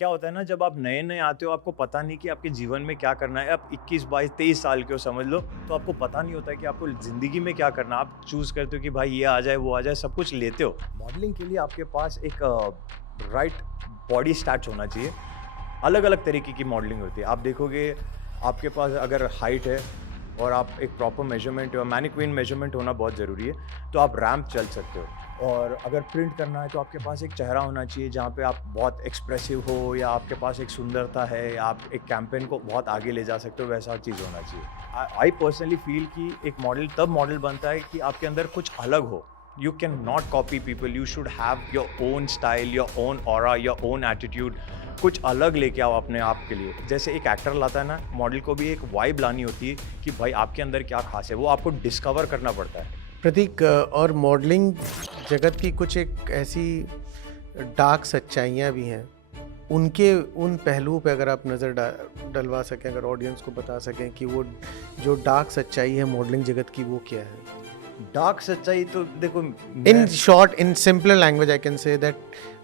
क्या होता है ना, जब आप नए-नए आते हो, आपको पता नहीं कि आपके जीवन में क्या करना है। आप 21, 22, 23 साल के हो समझ लो, तो आपको पता नहीं होता है कि आपको ज़िंदगी में क्या करना है। आप चूज़ करते हो कि भाई ये आ जाए, वो आ जाए, सब कुछ लेते हो। मॉडलिंग के लिए आपके पास एक राइट बॉडी स्टैच होना चाहिए। अलग-अलग तरीके की मॉडलिंग होती है। आप देखोगे, आपके पास अगर हाइट है और आप एक प्रॉपर मेज़रमेंट या मैनीक्विन मेज़रमेंट होना बहुत ज़रूरी है, तो आप रैंप चल सकते हो। और अगर प्रिंट करना है तो आपके पास एक चेहरा होना चाहिए जहाँ पे आप बहुत एक्सप्रेसिव हो, या आपके पास एक सुंदरता है, या आप एक कैंपेन को बहुत आगे ले जा सकते हो, वैसा चीज़ होना चाहिए। आई पर्सनली फ़ील कि एक मॉडल तब मॉडल बनता है कि आपके अंदर कुछ अलग हो। You can not copy people, you should have your own style, your own aura, your own attitude. कुछ अलग लेके आओ अपने आप के लिए। जैसे एक एक्टर लाता है ना, मॉडल को भी एक वाइब लानी होती है कि भाई आपके अंदर क्या ख़ास है, वो आपको डिस्कवर करना पड़ता है। प्रतीक, और मॉडलिंग जगत की कुछ एक ऐसी डार्क सच्चाइयाँ भी हैं, उनके उन पहलुओं पे अगर आप नज़र डलवा सकें, अगर ऑडियंस को बता सकें कि वो जो डार्क सच्चाई है मॉडलिंग जगत की वो क्या है? डार्क सच्चाई तो देखो, इन मैं short, in simpler language I can say that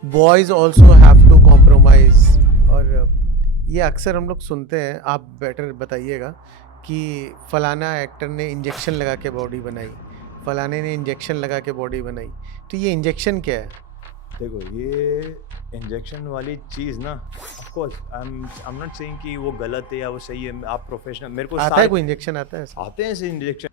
boys also have to compromise. और ये अक्सर हम लोग सुनते हैं, आप बेटर बताइएगा, कि फलाना एक्टर ने इंजेक्शन लगा के बॉडी बनाई, फलाने ने इंजेक्शन लगा के बॉडी बनाई। तो ये इंजेक्शन क्या है? देखो, ये इंजेक्शन वाली चीज़ ना, of course I am not saying कि वो गलत है या वो सही है। आप प्रोफेशनल, मेरे को आता है सारे कोई इंजेक्शन आता है ऐसा? आते हैं ऐसे injection.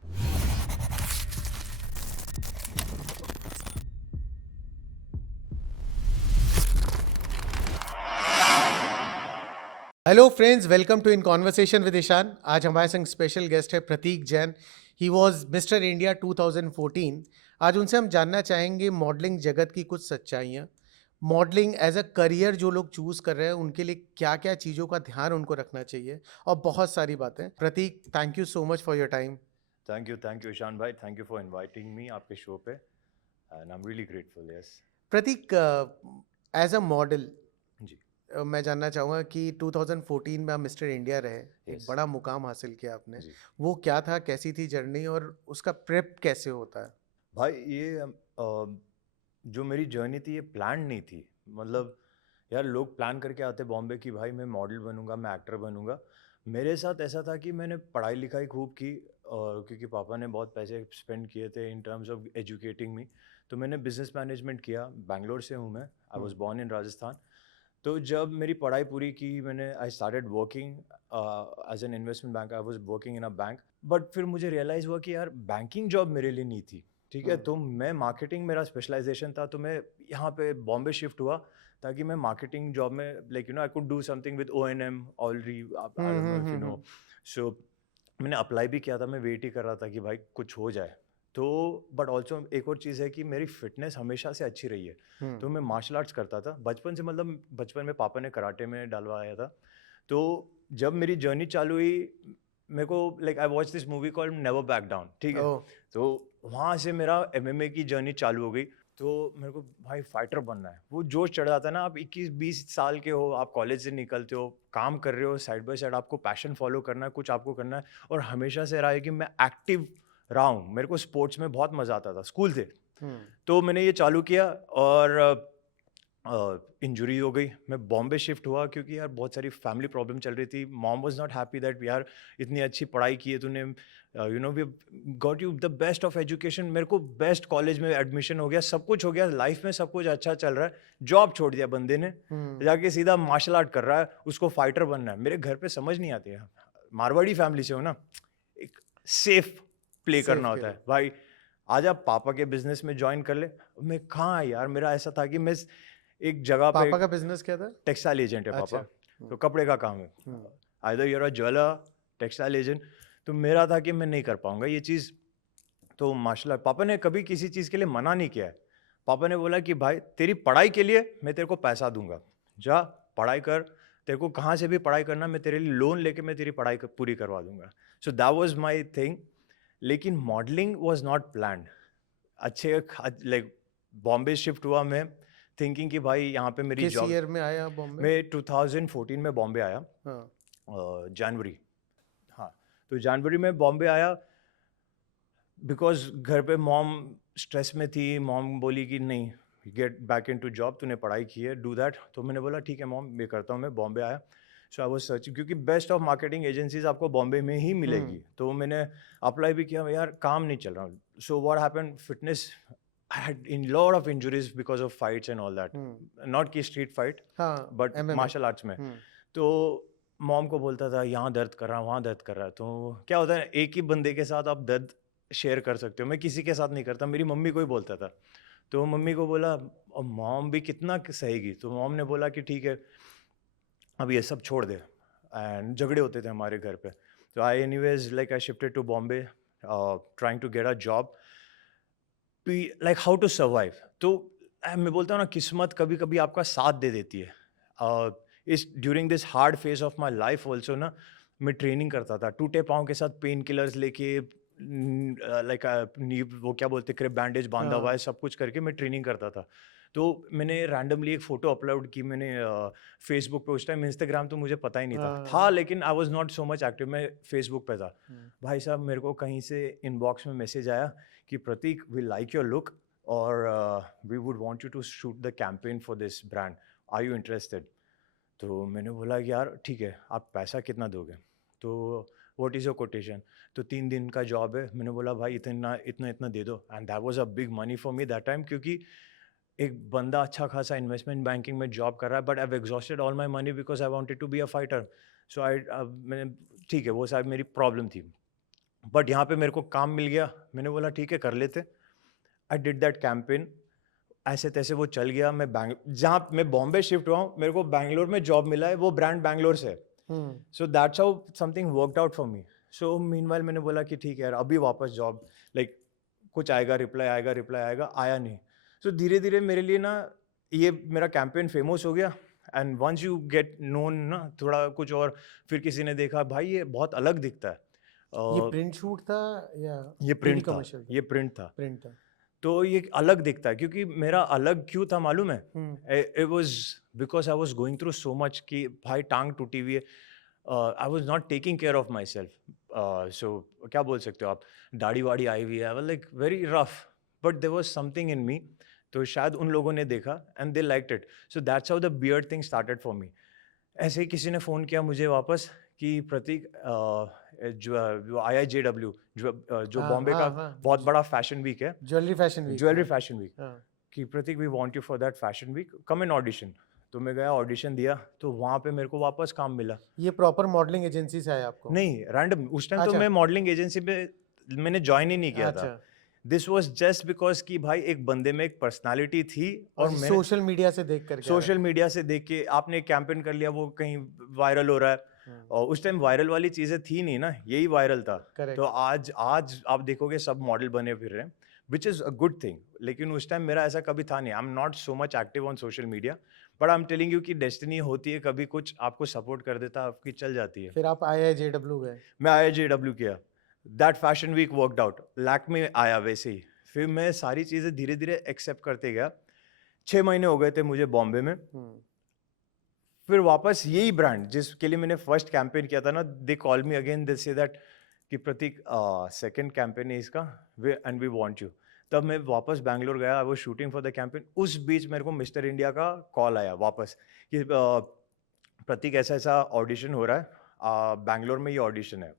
Hello friends, welcome to in conversation with Ishaan. आज हमारे संग स्पेशल गेस्ट है Prateek Jain. He was mister India 2014। आज उनसे हम जानना चाहेंगे मॉडलिंग जगत की कुछ सच्चाइयाँ, मॉडलिंग एज अ करियर जो लोग चूज़ कर रहे हैं उनके लिए क्या क्या चीज़ों का ध्यान उनको रखना चाहिए, और बहुत सारी बातें। Prateek, thank you so much for your time. Thank you Ishaan भाई, thank you for inviting me आपके शो पे, and I am really grateful. Yes. Prateek, as a model, जी। मैं जानना चाहूँगा कि 2014 में आप मिस्टर इंडिया रहे, एक यस। बड़ा मुकाम हासिल किया आपने। जी वो क्या था, कैसी थी जर्नी, और उसका प्रेप कैसे होता है? भाई, ये जो मेरी जर्नी थी, ये प्लान नहीं थी। मतलब यार, लोग प्लान करके आते बॉम्बे कि भाई मैं मॉडल बनूंगा, मैं एक्टर बनूंगा। मेरे साथ ऐसा था कि मैंने पढ़ाई लिखाई खूब की, और क्योंकि पापा ने बहुत पैसे स्पेंड किए थे in terms of educating me, तो मैंने बिजनेस मैनेजमेंट किया। बैंगलोर से हूँ मैं, I hmm. Was born in Rajasthan. तो जब मेरी पढ़ाई पूरी की, मैंने I started working as an investment bank. I was working in a bank. But फिर मुझे रियलाइज़ हुआ कि यार बैंकिंग जॉब मेरे लिए नहीं थी। ठीक है, हुँ। तो मैं मार्केटिंग, मेरा स्पेशलाइजेशन था, तो मैं यहाँ पे बॉम्बे शिफ्ट हुआ ताकि मैं मार्केटिंग जॉब में, like you know, I could do something with O&M already. I hmm, don't know hmm, if hmm, you know. Hmm. So मैंने अप्लाई भी किया था, मैं वेट ही कर रहा था कि भाई कुछ हो जाए। तो बट ऑल्सो एक और चीज़ है कि मेरी फिटनेस हमेशा से अच्छी रही है। हुँ। तो मैं मार्शल आर्ट्स करता था बचपन से, मतलब बचपन में पापा ने कराटे में डलवाया था। तो जब मेरी जर्नी चालू हुई, मेरे को, like I watch this movie called never back down, ठीक है। ओह! तो वहाँ से मेरा MMA की जर्नी चालू हो गई। तो मेरे को भाई फाइटर बनना है, वो जोश चढ़ जाता है ना। आप 21-20 साल के हो, आप कॉलेज से निकलते हो, काम कर रहे हो साइड बाय साइड, आपको पैशन फॉलो करना है, कुछ आपको करना है। और हमेशा से रहा है कि मैं एक्टिव रहा हूँ, मेरे को स्पोर्ट्स में बहुत मज़ा आता था स्कूल से। हुँ। तो मैंने ये चालू किया, और इंजरी हो गई, मैं बॉम्बे शिफ्ट हुआ क्योंकि यार बहुत सारी फैमिली प्रॉब्लम चल रही थी। Mom was not happy that यार इतनी अच्छी पढ़ाई की है तूने, you know we got you the best of education. मेरे को बेस्ट कॉलेज में एडमिशन हो गया, सब कुछ हो गया, लाइफ में सब कुछ अच्छा चल रहा है। जॉब छोड़ दिया बंदे ने, हुँ। जाके सीधा मार्शल आर्ट कर रहा है, उसको फाइटर बनना है। मेरे घर पे समझ नहीं आती है, मारवाड़ी फैमिली से हो ना, एक सेफ प्ले करना सेफ होता खेल। है भाई। आजा पापा के बिजनेस में ज्वाइन कर ले। मैं कहाँ यार, मेरा ऐसा था कि मैं एक जगह पे, पापा का बिज़नेस क्या था? टेक्सटाइल एजेंट है पापा, अच्छा। तो हुँ। कपड़े का काम है। Hmm. Either you're a jeweller, textile agent. तो मेरा था कि मैं नहीं कर पाऊंगा ये चीज़। तो माशाल्लाह पापा ने कभी किसी चीज़ के लिए मना नहीं किया है। पापा ने बोला कि भाई तेरी पढ़ाई के लिए मैं तेरे को पैसा दूंगा, जा पढ़ाई कर, तेरे को कहाँ से भी पढ़ाई करना, मैं तेरे लिए लोन लेके मैं तेरी पढ़ाई पूरी करवा दूंगा। So that was my thing. लेकिन मॉडलिंग वाज नॉट प्लान्ड। अच्छे लाइक बॉम्बे शिफ्ट हुआ मैं, थिंकिंग कि भाई यहाँ पे मेरी किस जॉब। ईयर में आए आप बॉम्बे? मैं 2014 में बॉम्बे आया, हाँ। जनवरी। हाँ, तो जनवरी में बॉम्बे आया बिकॉज़ घर पे मॉम स्ट्रेस में थी। मॉम बोली कि नहीं, गेट बैक इनटू जॉब, तूने पढ़ाई की है, डू दैट। तो मैंने बोला ठीक है मॉम, मैं करता हूँ। मैं बॉम्बे आया, सो आई वाज सर्चिंग, क्योंकि बेस्ट ऑफ मार्केटिंग एजेंसीज आपको बॉम्बे में ही मिलेगी। तो मैंने अप्लाई भी किया, यार काम नहीं चल रहा। So what happened, fitness, I had in lot of injuries because of fights and all that, not की स्ट्रीट फाइट हाँ, बट MMA। मार्शल आर्ट्स में। तो मॉम को बोलता था यहाँ दर्द कर रहा है, वहाँ दर्द कर रहा है। तो क्या होता है, एक ही बंदे के साथ आप दर्द शेयर कर सकते हो, मैं किसी के साथ नहीं करता, मेरी मम्मी को ही बोलता था। तो मम्मी को बोला, और मॉम भी कितना सहेगी। तो मॉम ने बोला कि ठीक है अब ये सब छोड़ दे, एंड झगड़े होते थे हमारे घर पे। तो I anyways like I shifted to Bombay, trying to get a job, like how to survive. तो मैं बोलता हूँ ना, किस्मत कभी कभी आपका साथ दे देती है। इस during this hard phase of my life also ना, मैं ट्रेनिंग करता था टूटे पाँव के साथ, पेन किलर्स लेके, लाइक वो क्या बोलते, क्रिप बैंडेज बांधा हुआ है, सब कुछ करके मैं ट्रेनिंग करता था। तो मैंने रैंडमली एक फ़ोटो अपलोड की मैंने फेसबुक पे। उस टाइम इंस्टाग्राम तो मुझे पता ही नहीं था, लेकिन आई was not so much active, मैं फेसबुक पे था। भाई साहब, मेरे को कहीं से इनबॉक्स में मैसेज आया कि Prateek, we like your look और we would want you to shoot the campaign for this brand, are you interested? तो मैंने बोला कि यार ठीक है, आप पैसा कितना दोगे? तो व्हाट इज़ योर कोटेशन? तो 3 दिन का जॉब है। मैंने बोला भाई इतना इतना इतना दे दो, and that was a big money for me that time, क्योंकि एक बंदा अच्छा खासा इन्वेस्टमेंट बैंकिंग में जॉब कर रहा है, but I have exhausted all my money because I wanted to be a fighter. So मैंने, ठीक है वो शायद मेरी प्रॉब्लम थी, बट यहाँ पे मेरे को काम मिल गया। मैंने बोला ठीक है कर लेते। आई डिड दैट कैंपेन, ऐसे तैसे वो चल गया। मैं जहाँ मैं बॉम्बे शिफ्ट हुआ हूँ, मेरे को बैंगलोर में जॉब मिला है, वो ब्रांड बैंगलोर से। सो that's how something worked out for me. So meanwhile मैंने बोला कि ठीक है यार, अभी वापस जॉब, लाइक कुछ आएगा, रिप्लाई आएगा, रिप्लाई आएगा, आया नहीं। सो धीरे धीरे मेरे लिए ना ये मेरा कैंपेन फेमस हो गया, and once you get known ना थोड़ा कुछ, और फिर किसी ने देखा भाई ये बहुत अलग दिखता है। ये प्रिंट शूट था या ये प्रिंट था, कमर्शियल? ये प्रिंट था। प्रिंट था। तो ये अलग दिखता है, क्योंकि मेरा अलग क्यों था मालूम है? It was because I was going through so much कि भाई टांग टूटी हुई है, I was not taking care of myself. So क्या बोल सकते हो आप, दाढ़ी वाड़ी आई हुई है, like very rough, but there was something in me. तो शायद उन लोगों ने देखा and they liked it. So that's how the beard thing started for me. ऐसे ही किसी ने फ़ोन किया मुझे वापस कि प्रतीक, जो IIJW, जो बॉम्बे का बहुत बड़ा फैशन वीक है, jewellery fashion week. Jewellery fashion week, कि Prateek we want you for that fashion week, come in audition. तो मैं गया, ऑडिशन दिया, तो वहाँ पे मेरे को वापस काम मिला। ये प्रॉपर मॉडलिंग एजेंसी से आया आपको? नहीं, रैंडम। उस टाइम तो मैं मॉडलिंग एजेंसी पे मैंने ज्वाइन ही नहीं किया था। दिस वाज जस्ट बिकॉज कि भाई एक बंदे में एक पर्सनालिटी थी, और मैंने सोशल मीडिया से देख कर, सोशल मीडिया से देख के आपने कैंपेन कर लिया, वो कहीं वायरल हो रहा है। और उस टाइम वायरल वाली चीजें थी नहीं ना, यही वायरल था। तो आज आप देखोगे सब मॉडल बने फिर रहे हैं, which is a good thing. लेकिन उस टाइम मेरा ऐसा कभी था नहीं। आई am not so much active on social media, but I am telling you कि डेस्टिनी होती है, कभी कुछ आपको सपोर्ट कर देता है, आपकी चल जाती है। फिर आप IIJW गए? मैं IIJW किया, that fashion week worked out, Lakme आया वैसे ही। फिर मैं सारी चीजें धीरे धीरे एक्सेप्ट करते गया। 6 महीने हो गए थे मुझे बॉम्बे में। फिर वापस यही ब्रांड जिसके लिए मैंने फर्स्ट कैंपेन किया था ना, they call me again, they say that कि प्रतीक सेकंड कैंपेन है इसका, एंड वी वांट यू। तब मैं वापस बैंगलोर गया, I was shooting for the campaign. उस बीच मेरे को मिस्टर इंडिया का कॉल आया वापस कि प्रतीक ऐसा ऐसा ऑडिशन हो रहा है, बैंगलोर में ये ऑडिशन है।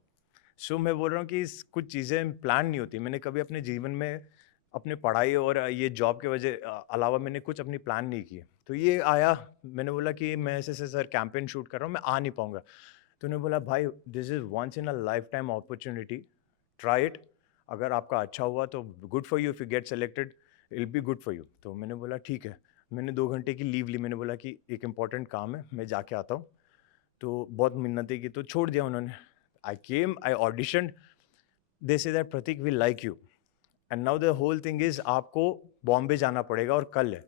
सो मैं बोल रहा हूँ कि कुछ चीज़ें प्लान नहीं होती। मैंने कभी अपने जीवन में अपने पढ़ाई और ये जॉब के वजह अलावा मैंने कुछ अपनी प्लान नहीं की। तो ये आया, मैंने बोला कि मैं ऐसे ऐसे सर कैंपेन शूट कर रहा हूँ, मैं आ नहीं पाऊँगा। तो उन्होंने बोला भाई this is once in a lifetime opportunity, try it. अगर आपका अच्छा हुआ तो good for you, if you get selected it be good for you. तो मैंने बोला ठीक है। मैंने 2 घंटे की लीव ली। मैंने बोला कि एक इम्पॉर्टेंट काम है, मैं जाके आता हूँ। तो बहुत मिन्नतें की, तो छोड़ दिया उन्होंने। I came, I auditioned. They say that Pratik will like you. And now the whole thing is आपको बॉम्बे जाना पड़ेगा और कल है।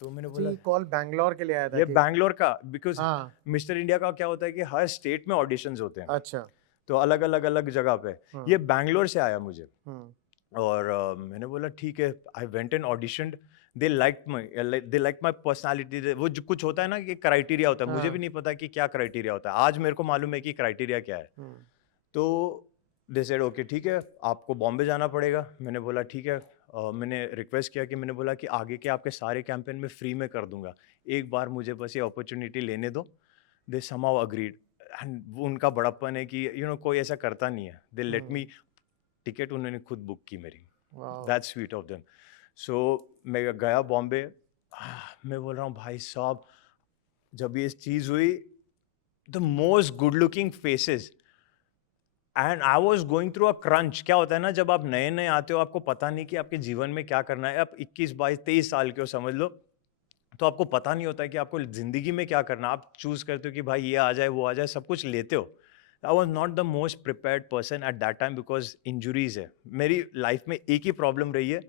तो मैंने बोला कॉल बैंगलोर के लिए आया था? ये बैंगलोर का, बिकॉज मिस्टर इंडिया का क्या होता है कि हर स्टेट में ऑडिशंस होते हैं। अच्छा। तो अलग अलग जगह पे। ये बैंगलोर से आया मुझे। और मैंने बोला ठीक है। I went and auditioned. They like my personality. वो जो कुछ होता है ना कि क्राइटेरिया होता है, मुझे भी नहीं पता कि क्या क्राइटेरिया होता है। आज मेरे को मालूम है कि क्राइटेरिया क्या है। तो दे सेड ओके ठीक है, आपको बॉम्बे जाना पड़ेगा। मैंने बोला ठीक है, मैंने रिक्वेस्ट किया कि मैंने बोला कि आगे के आपके सारे कैंपेन में फ्री में कर दूंगा, एक बार मुझे बस ये अपॉर्चुनिटी लेने दो। दे समहाउ अग्रीड, एंड वो उनका बड़प्पन है कि कोई ऐसा करता नहीं है। दे लेट मी, टिकट उन्होंने खुद बुक की मेरी। वाह। That's sweet of them. So मैं गया बॉम्बे। मैं बोल रहा हूँ भाई साहब, जब ये चीज़ हुई, the most good looking faces, and I was going through a crunch. क्या होता है ना, जब आप नए नए आते हो, आपको पता नहीं कि आपके जीवन में क्या करना है। आप 21 22 23 साल के हो समझ लो, तो आपको पता नहीं होता है कि आपको जिंदगी में क्या करना है। आप चूज करते हो कि भाई ये आ जाए वो आ जाए, सब कुछ लेते हो। I was not the most prepared person at that time because injuries है। मेरी लाइफ में एक ही प्रॉब्लम रही है,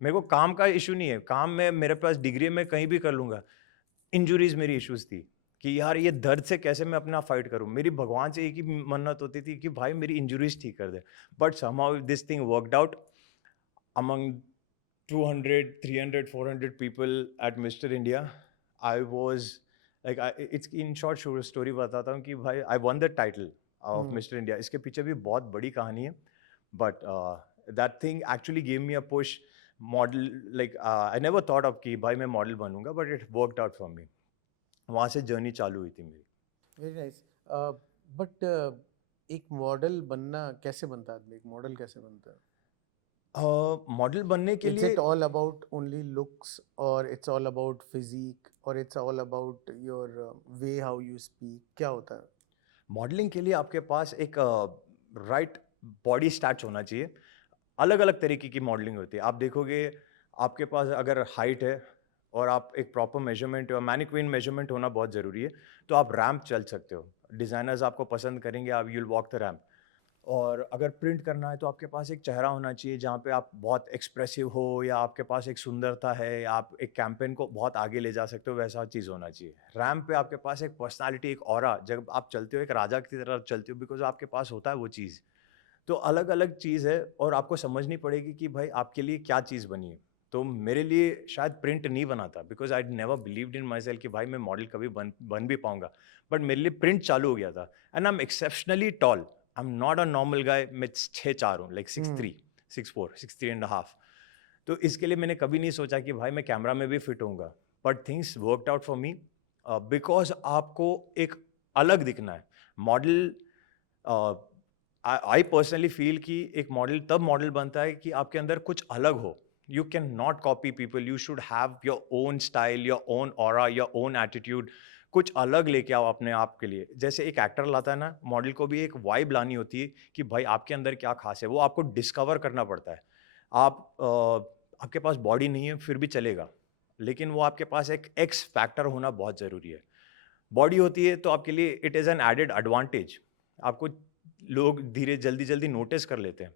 मेरे को काम का इशू नहीं है, काम में मेरे पास डिग्री है, मैं कहीं भी कर लूंगा। इंजुरीज मेरी इश्यूज थी कि यार ये दर्द से कैसे मैं अपना फाइट करूं। मेरी भगवान से एक ही मन्नत होती थी कि भाई मेरी इंजुरीज ठीक कर दे। But somehow this thing worked out. Among 200 300 400 people at Mr. India, I was like, it's in short story बताता हूँ कि भाई I won the title of Mr. India। इसके पीछे भी बहुत बड़ी कहानी है, but that thing actually gave me a push। model like I never thought of कि भाई मैं मॉडल बनूंगा, but it worked out for me। वहाँ से जर्नी चालू हुई थी मेरी। Very nice. बट एक मॉडल बनना कैसे बनता है आदमी, एक मॉडल कैसे बनता है? मॉडल बनने के Is लिए it all about only looks, or it's all about physique, or it's all about your way how you speak? क्या होता है? मॉडलिंग के लिए आपके पास एक राइट बॉडी स्टैच होना चाहिए। अलग अलग तरीके की मॉडलिंग होती है। आप देखोगे, आपके पास अगर हाइट है और आप एक प्रॉपर मेजरमेंट और मैनिक्विन मेजरमेंट होना बहुत ज़रूरी है, तो आप रैम्प चल सकते हो। डिज़ाइनर्स आपको पसंद करेंगे, आप यूल वॉक द रैम्प। और अगर प्रिंट करना है तो आपके पास एक चेहरा होना चाहिए जहाँ पे आप बहुत एक्सप्रेसिव हो, या आपके पास एक सुंदरता है, या आप एक कैंपेन को बहुत आगे ले जा सकते हो, वैसा चीज़ होना चाहिए। रैम्प पे आपके पास एक पर्सनालिटी, एक ऑरा, जब आप चलते हो एक राजा की तरह चलते हो, बिकॉज आपके पास होता है वो चीज़। तो अलग अलग चीज़ है और आपको समझनी पड़ेगी कि भाई आपके लिए क्या चीज़ बनी है। तो मेरे लिए शायद प्रिंट नहीं बना था, because I never believed in my self कि भाई मैं मॉडल कभी बन भी पाऊंगा। बट मेरे लिए प्रिंट चालू हो गया था। And I am exceptionally tall, I am not a normal guy. मैं 6'4" हूँ, लाइक 6'3", 6'4", 6'3.5". तो इसके लिए मैंने कभी नहीं सोचा कि भाई मैं कैमरा में भी फिट होऊंगा। But things worked out for me, because आपको एक अलग दिखना है। मॉडल, आई पर्सनली फील कि एक मॉडल तब मॉडल बनता है कि आपके अंदर कुछ अलग हो। You can not copy people, you should have your own style, your own aura, your own attitude. कुछ अलग लेके आओ अपने आप के लिए। जैसे एक एक्टर लाता है ना, मॉडल को भी एक वाइब लानी होती है कि भाई आपके अंदर क्या खास है, वो आपको डिस्कवर करना पड़ता है। आपके पास बॉडी नहीं है फिर भी चलेगा, लेकिन वो आपके पास एक एक्स फैक्टर होना बहुत ज़रूरी है। बॉडी होती है तो आपके लिए it is an added advantage, आपको लोग धीरे जल्दी जल्दी नोटिस कर लेते हैं।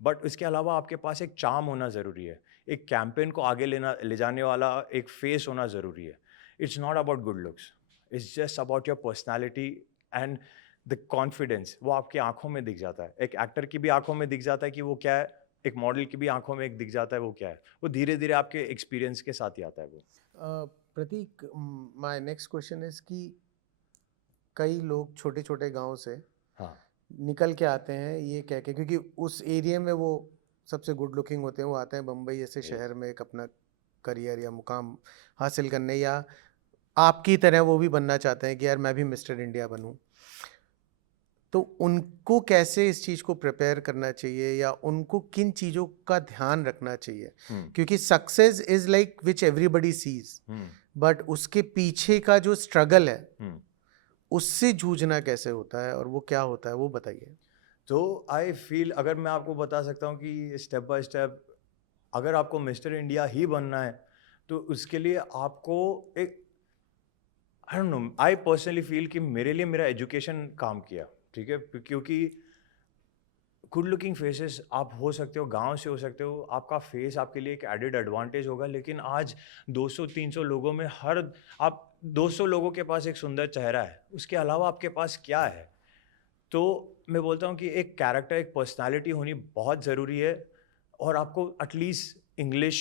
बट इसके अलावा आपके पास एक चार्म होना ज़रूरी है, एक कैंपेन को आगे ले जाने वाला एक फेस होना ज़रूरी है। It's not about good looks, it's just about your personality and the confidence. वो आपकी आंखों में दिख जाता है, एक एक्टर की भी आंखों में दिख जाता है कि वो क्या है, एक मॉडल की भी आंखों में एक दिख जाता है वो क्या है। वो धीरे धीरे आपके एक्सपीरियंस के साथ ही आता है वो। प्रतीक, माय नेक्स्ट क्वेश्चन इज कि कई लोग छोटे छोटे गांव से हाँ, निकल के आते हैं ये कह के, क्योंकि उस एरिया में वो सबसे गुड लुकिंग होते हैं, वो आते हैं बम्बई जैसे शहर में एक अपना करियर या मुकाम हासिल करने, या आपकी तरह वो भी बनना चाहते हैं कि यार मैं भी मिस्टर इंडिया बनूं। तो उनको कैसे इस चीज़ को प्रिपेयर करना चाहिए, या उनको किन चीज़ों का ध्यान रखना चाहिए? क्योंकि success is like which everybody sees, but उसके पीछे का जो स्ट्रगल है उससे जूझना कैसे होता है, और वो क्या होता है, वो बताइए। तो आई फील, अगर मैं आपको बता सकता हूँ कि स्टेप बाय स्टेप अगर आपको मिस्टर इंडिया ही बनना है, तो उसके लिए आपको एक, I don't know, I personally feel कि मेरे लिए मेरा एजुकेशन काम किया, ठीक है। क्योंकि गुड लुकिंग फेसेस आप हो सकते हो, गांव से हो सकते हो, आपका फेस आपके लिए एक एडेड एडवांटेज होगा। लेकिन आज 200-300 लोगों में आप 200 लोगों के पास एक सुंदर चेहरा है, उसके अलावा आपके पास क्या है? तो मैं बोलता हूँ कि एक कैरेक्टर, एक पर्सनालिटी होनी बहुत ज़रूरी है। और आपको एटलीस्ट इंग्लिश,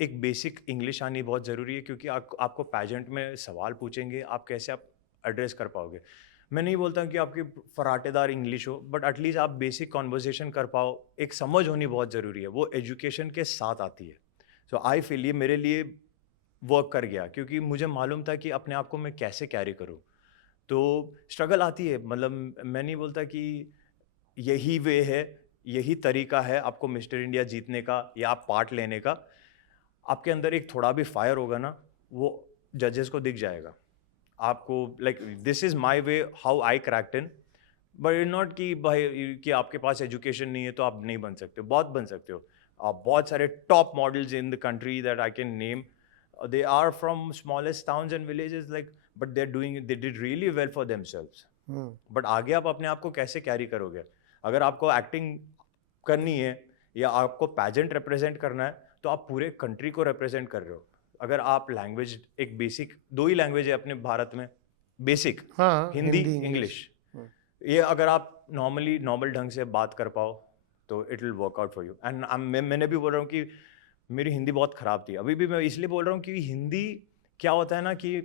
एक बेसिक इंग्लिश आनी बहुत ज़रूरी है, क्योंकि आपको पैजेंट में सवाल पूछेंगे, आप कैसे आप एड्रेस कर पाओगे। मैं नहीं बोलता कि आपकी फराटेदार इंग्लिश हो, बट एटलीस्ट आप बेसिक कॉन्वर्सेशन कर पाओ, एक समझ होनी बहुत ज़रूरी है, वो एजुकेशन के साथ आती है। सो आई फील ये मेरे लिए वर्क कर गया, क्योंकि मुझे मालूम था कि अपने आप को मैं कैसे कैरी करूँ। तो स्ट्रगल आती है, मतलब मैं नहीं बोलता कि यही वे है, यही तरीका है आपको मिस्टर इंडिया जीतने का या आप पार्ट लेने का। आपके अंदर एक थोड़ा भी फायर होगा ना, वो जजेस को दिख जाएगा आपको। Like this is my way how I cracked in, but not कि भाई कि आपके पास एजुकेशन नहीं है तो आप नहीं बन सकते हो, बहुत बन सकते हो आप। बहुत सारे top models in the country that I can name, they are from smallest towns and villages, like but they are doing, they did really well for themselves. But आगे आप अपने आप को कैसे कैरी करोगे? अगर आपको एक्टिंग करनी है या आपको पैजेंट रिप्रेजेंट करना है, तो आप पूरे कंट्री को रिप्रेजेंट कर रहे हो। अगर आप लैंग्वेज, एक बेसिक 2 ही लैंग्वेज है अपने भारत में, बेसिक, हाँ, हिंदी, हिंदी, इंग्लिश। हम्म। ये अगर आप नॉर्मल ढंग से बात कर पाओ तो it will work out for you. And मैंने भी बोल रहा हूँ कि मेरी हिंदी बहुत ख़राब थी, अभी भी मैं इसलिए बोल रहा हूँ कि हिंदी क्या होता है ना कि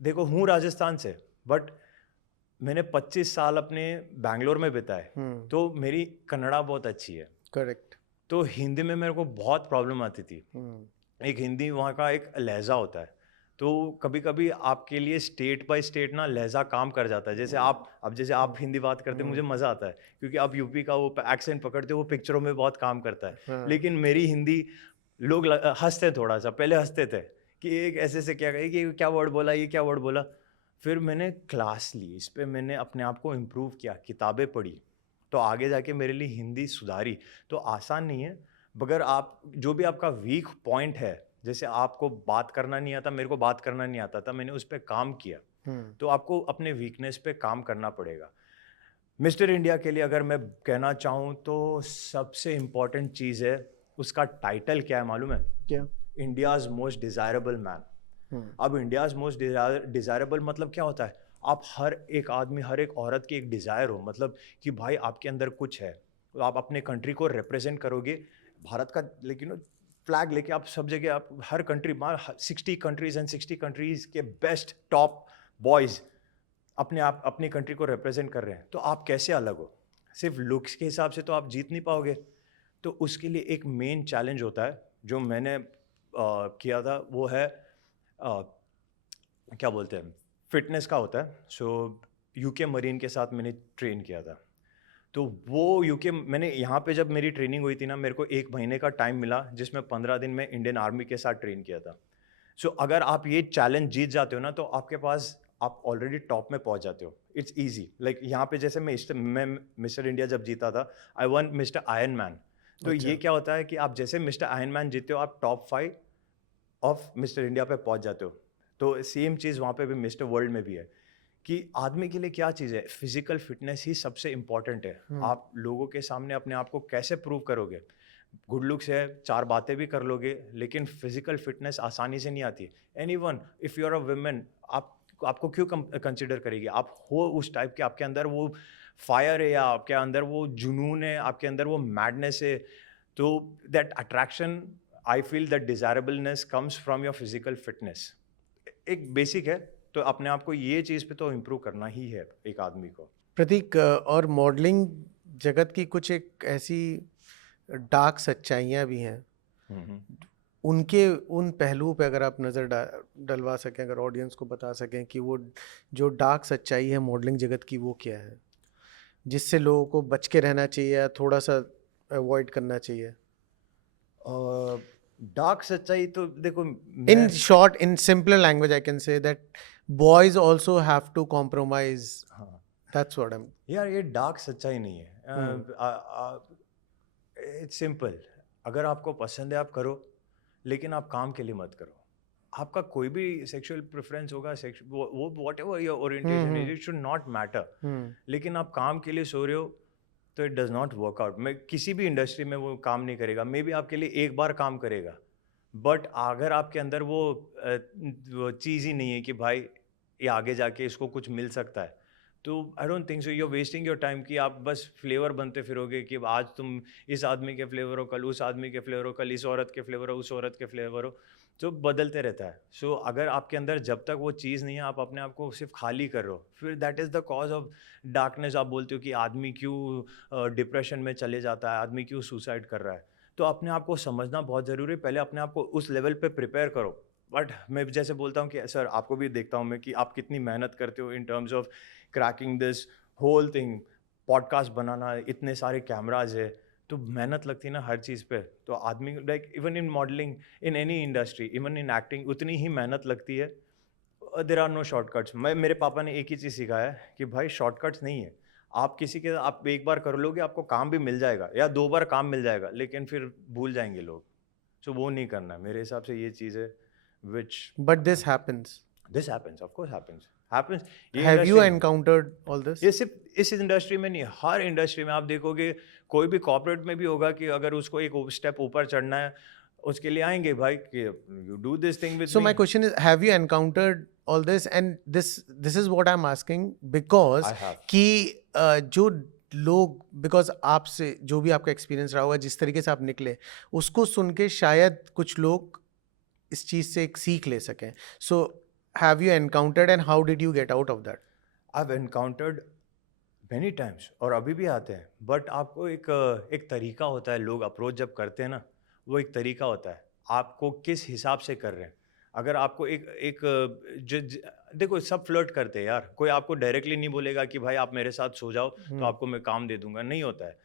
देखो, हूँ राजस्थान से, बट मैंने 25 साल अपने बैंगलोर में बिताए, तो मेरी कन्नड़ा बहुत अच्छी है। करेक्ट। तो हिंदी में मेरे को बहुत प्रॉब्लम आती थी। एक हिंदी वहाँ का एक लहजा होता है, तो कभी कभी आपके लिए स्टेट बाय स्टेट ना लहजा काम कर जाता है। जैसे आप, अब जैसे आप हिंदी बात करते हैं, मुझे मज़ा आता है क्योंकि आप यूपी का वो एक्सेंट पकड़ते हो, वो पिक्चरों में बहुत काम करता है। हाँ। लेकिन मेरी हिंदी लोग हंसते, थोड़ा सा पहले हंसते थे कि एक ऐसे से क्या कहे, कि क्या वर्ड बोला, ये क्या वर्ड बोला। फिर मैंने क्लास ली, इस पर मैंने अपने आप को इम्प्रूव किया, किताबें पढ़ी, तो आगे जाके मेरे लिए हिंदी सुधारी। तो आसान नहीं है, मगर आप जो भी आपका वीक पॉइंट है, जैसे आपको बात करना नहीं आता, मेरे को बात करना नहीं आता था, मैंने उस पर काम किया। तो आपको अपने वीकनेस पे काम करना पड़ेगा। मिस्टर इंडिया के लिए अगर मैं कहना चाहूँ तो सबसे इम्पॉर्टेंट चीज़ है, उसका टाइटल क्या है मालूम है? क्या? India's most desirable man. अब इंडियाज़ मोस्ट डिज़ायरेबल मतलब क्या होता है? आप हर एक आदमी, हर एक औरत की एक डिज़ायर हो, मतलब कि भाई आपके अंदर कुछ है, तो आप अपने कंट्री को रिप्रेजेंट करोगे। भारत का लेकिन फ्लैग लेके आप सब जगह, आप हर कंट्री, 60 कंट्रीज एंड 60 कंट्रीज के बेस्ट टॉप बॉयज़ अपने आप अपनी कंट्री को रिप्रेजेंट कर रहे हैं, तो आप कैसे अलग हो? सिर्फ लुक्स के हिसाब से तो आप जीत नहीं पाओगे। तो उसके लिए एक मेन चैलेंज होता है जो मैंने किया था, वो है क्या बोलते हैं, फिटनेस का होता है। सो यूके मरीन के साथ मैंने ट्रेन किया था। तो वो यूके, मैंने यहाँ पे जब मेरी ट्रेनिंग हुई थी ना, मेरे को 1 महीने का टाइम मिला जिसमें 15 दिन में इंडियन आर्मी के साथ ट्रेन किया था। सो अगर आप ये चैलेंज जीत जाते हो ना, तो आपके पास, आप ऑलरेडी टॉप में पहुंच जाते हो। It's easy. लाइक यहाँ पे जैसे मैं मिस्टर इंडिया जब जीता था, I one mister iron man. तो ये क्या होता है कि आप जैसे मिस्टर आयरन मैन जीते हो, आप टॉप 5 ऑफ मिस्टर इंडिया पे पहुंच जाते हो। तो सेम चीज़ वहाँ पे भी मिस्टर वर्ल्ड में भी है कि आदमी के लिए क्या चीज़ है, फिजिकल फिटनेस ही सबसे इम्पॉर्टेंट है। आप लोगों के सामने अपने आप को कैसे प्रूव करोगे? गुड लुक्स है, 4 बातें भी कर लोगे, लेकिन फिजिकल फिटनेस आसानी से नहीं आती। Anyone, if you are a women, आपको क्यों कंसिडर करेगी? आप हो उस टाइप के, आपके अंदर वो फायर है, या आपके अंदर वो जुनून है, आपके अंदर वो मैडनेस है। तो that attraction, I feel that desirableness comes from your physical fitness. एक बेसिक है, तो अपने आप को ये चीज़ पे तो इम्प्रूव करना ही है एक आदमी को। प्रतीक, और मॉडलिंग जगत की कुछ एक ऐसी डार्क सच्चाइयाँ भी हैं, उनके उन पहलुओं पे अगर आप नज़र डलवा सकें, अगर ऑडियंस को बता सकें कि वो जो डार्क सच्चाई है मॉडलिंग जगत की, वो क्या है, जिससे लोगों को बच के रहना चाहिए या थोड़ा सा अवॉइड करना चाहिए? डार्क सच्चाई तो देखो, In short, in simpler language, I can say that boys also have to compromise. हाँ That's what I'm. यार, ये डार्क सच्चाई नहीं है। It's simple. अगर आपको पसंद है आप करो, लेकिन आप काम के लिए मत करो। आपका कोई भी सेक्सुअल प्रेफरेंस होगा, वो what ever your orientation is, it should not matter. लेकिन आप काम के लिए सो रहे हो तो it does not work out. मैं किसी भी इंडस्ट्री में वो काम नहीं करेगा। मे बी आपके लिए एक बार काम करेगा, बट अगर आपके अंदर वो चीज़ ही नहीं है कि भाई ये आगे जाके इसको कुछ मिल सकता है, तो I don't think so. You are wasting your time कि आप बस फ्लेवर बनते फिरोगे कि आज तुम इस आदमी के फ्लेवर हो, कल उस आदमी के फ्लेवर हो, कल इस औरत के फ्लेवर हो, उस औरत के फ्लेवर हो। जो बदलते रहता है। सो अगर आपके अंदर जब तक वो चीज़ नहीं है, आप अपने आप को सिर्फ खाली कर रहे हो, फिर that is the cause of darkness. आप बोलते हो कि आदमी क्यों डिप्रेशन में चले जाता है, आदमी क्यों सुसाइड कर रहा है। तो अपने आप को समझना बहुत ज़रूरी है, पहले अपने आप को उस लेवल पे प्रिपेयर करो। बट मैं जैसे बोलता हूँ कि सर आपको भी देखता हूँ मैं कि आप कितनी मेहनत करते हो in terms of cracking this whole thing, podcast बनाना, इतने सारे कैमराज है, तो मेहनत लगती है ना हर चीज़ पे। तो आदमी like even in modelling, in any industry, even in acting उतनी ही मेहनत लगती है। There are no shortcuts. मैं मेरे पापा ने एक ही चीज़ सिखाया है कि भाई शॉर्टकट्स नहीं है। आप किसी के आप एक बार कर लोगे आपको काम भी मिल जाएगा या 2 बार काम मिल जाएगा, लेकिन फिर भूल जाएँगे लोग। सो वो नहीं करना है। मेरे हिसाब से ये चीज़ है which But this happens. This happens, of course happens ये Have you इंडस्ट्री में। encountered all this? ये सिर्फ इस इंडस्ट्री में नहीं, हर इंडस्ट्री में आप देखोगे, कोई भी कॉर्पोरेट में भी होगा कि अगर उसको एक स्टेप ऊपर चढ़ना है, उसके लिए आएँगे भाई कि you do this thing with So me. my question is, have you encountered all this? And this is what I'm asking because I have. कि जो लोग, बिकॉज आपसे जो भी आपका एक्सपीरियंस रहा होगा, जिस तरीके से आप निकले, उसको सुन के शायद कुछ लोग इस चीज़ से एक सीख ले सकें. So have you encountered and how did you get out of that? I have encountered many times और अभी भी आते हैं, बट आपको एक तरीका होता है, लोग अप्रोच जब करते हैं ना, वो एक तरीका होता है, आपको किस हिसाब से कर रहे हैं। अगर आपको देखो सब फ्लर्ट करते हैं यार, कोई आपको डायरेक्टली नहीं बोलेगा कि भाई आप मेरे साथ सो जाओ तो आपको मैं काम दे दूंगा, नहीं होता है।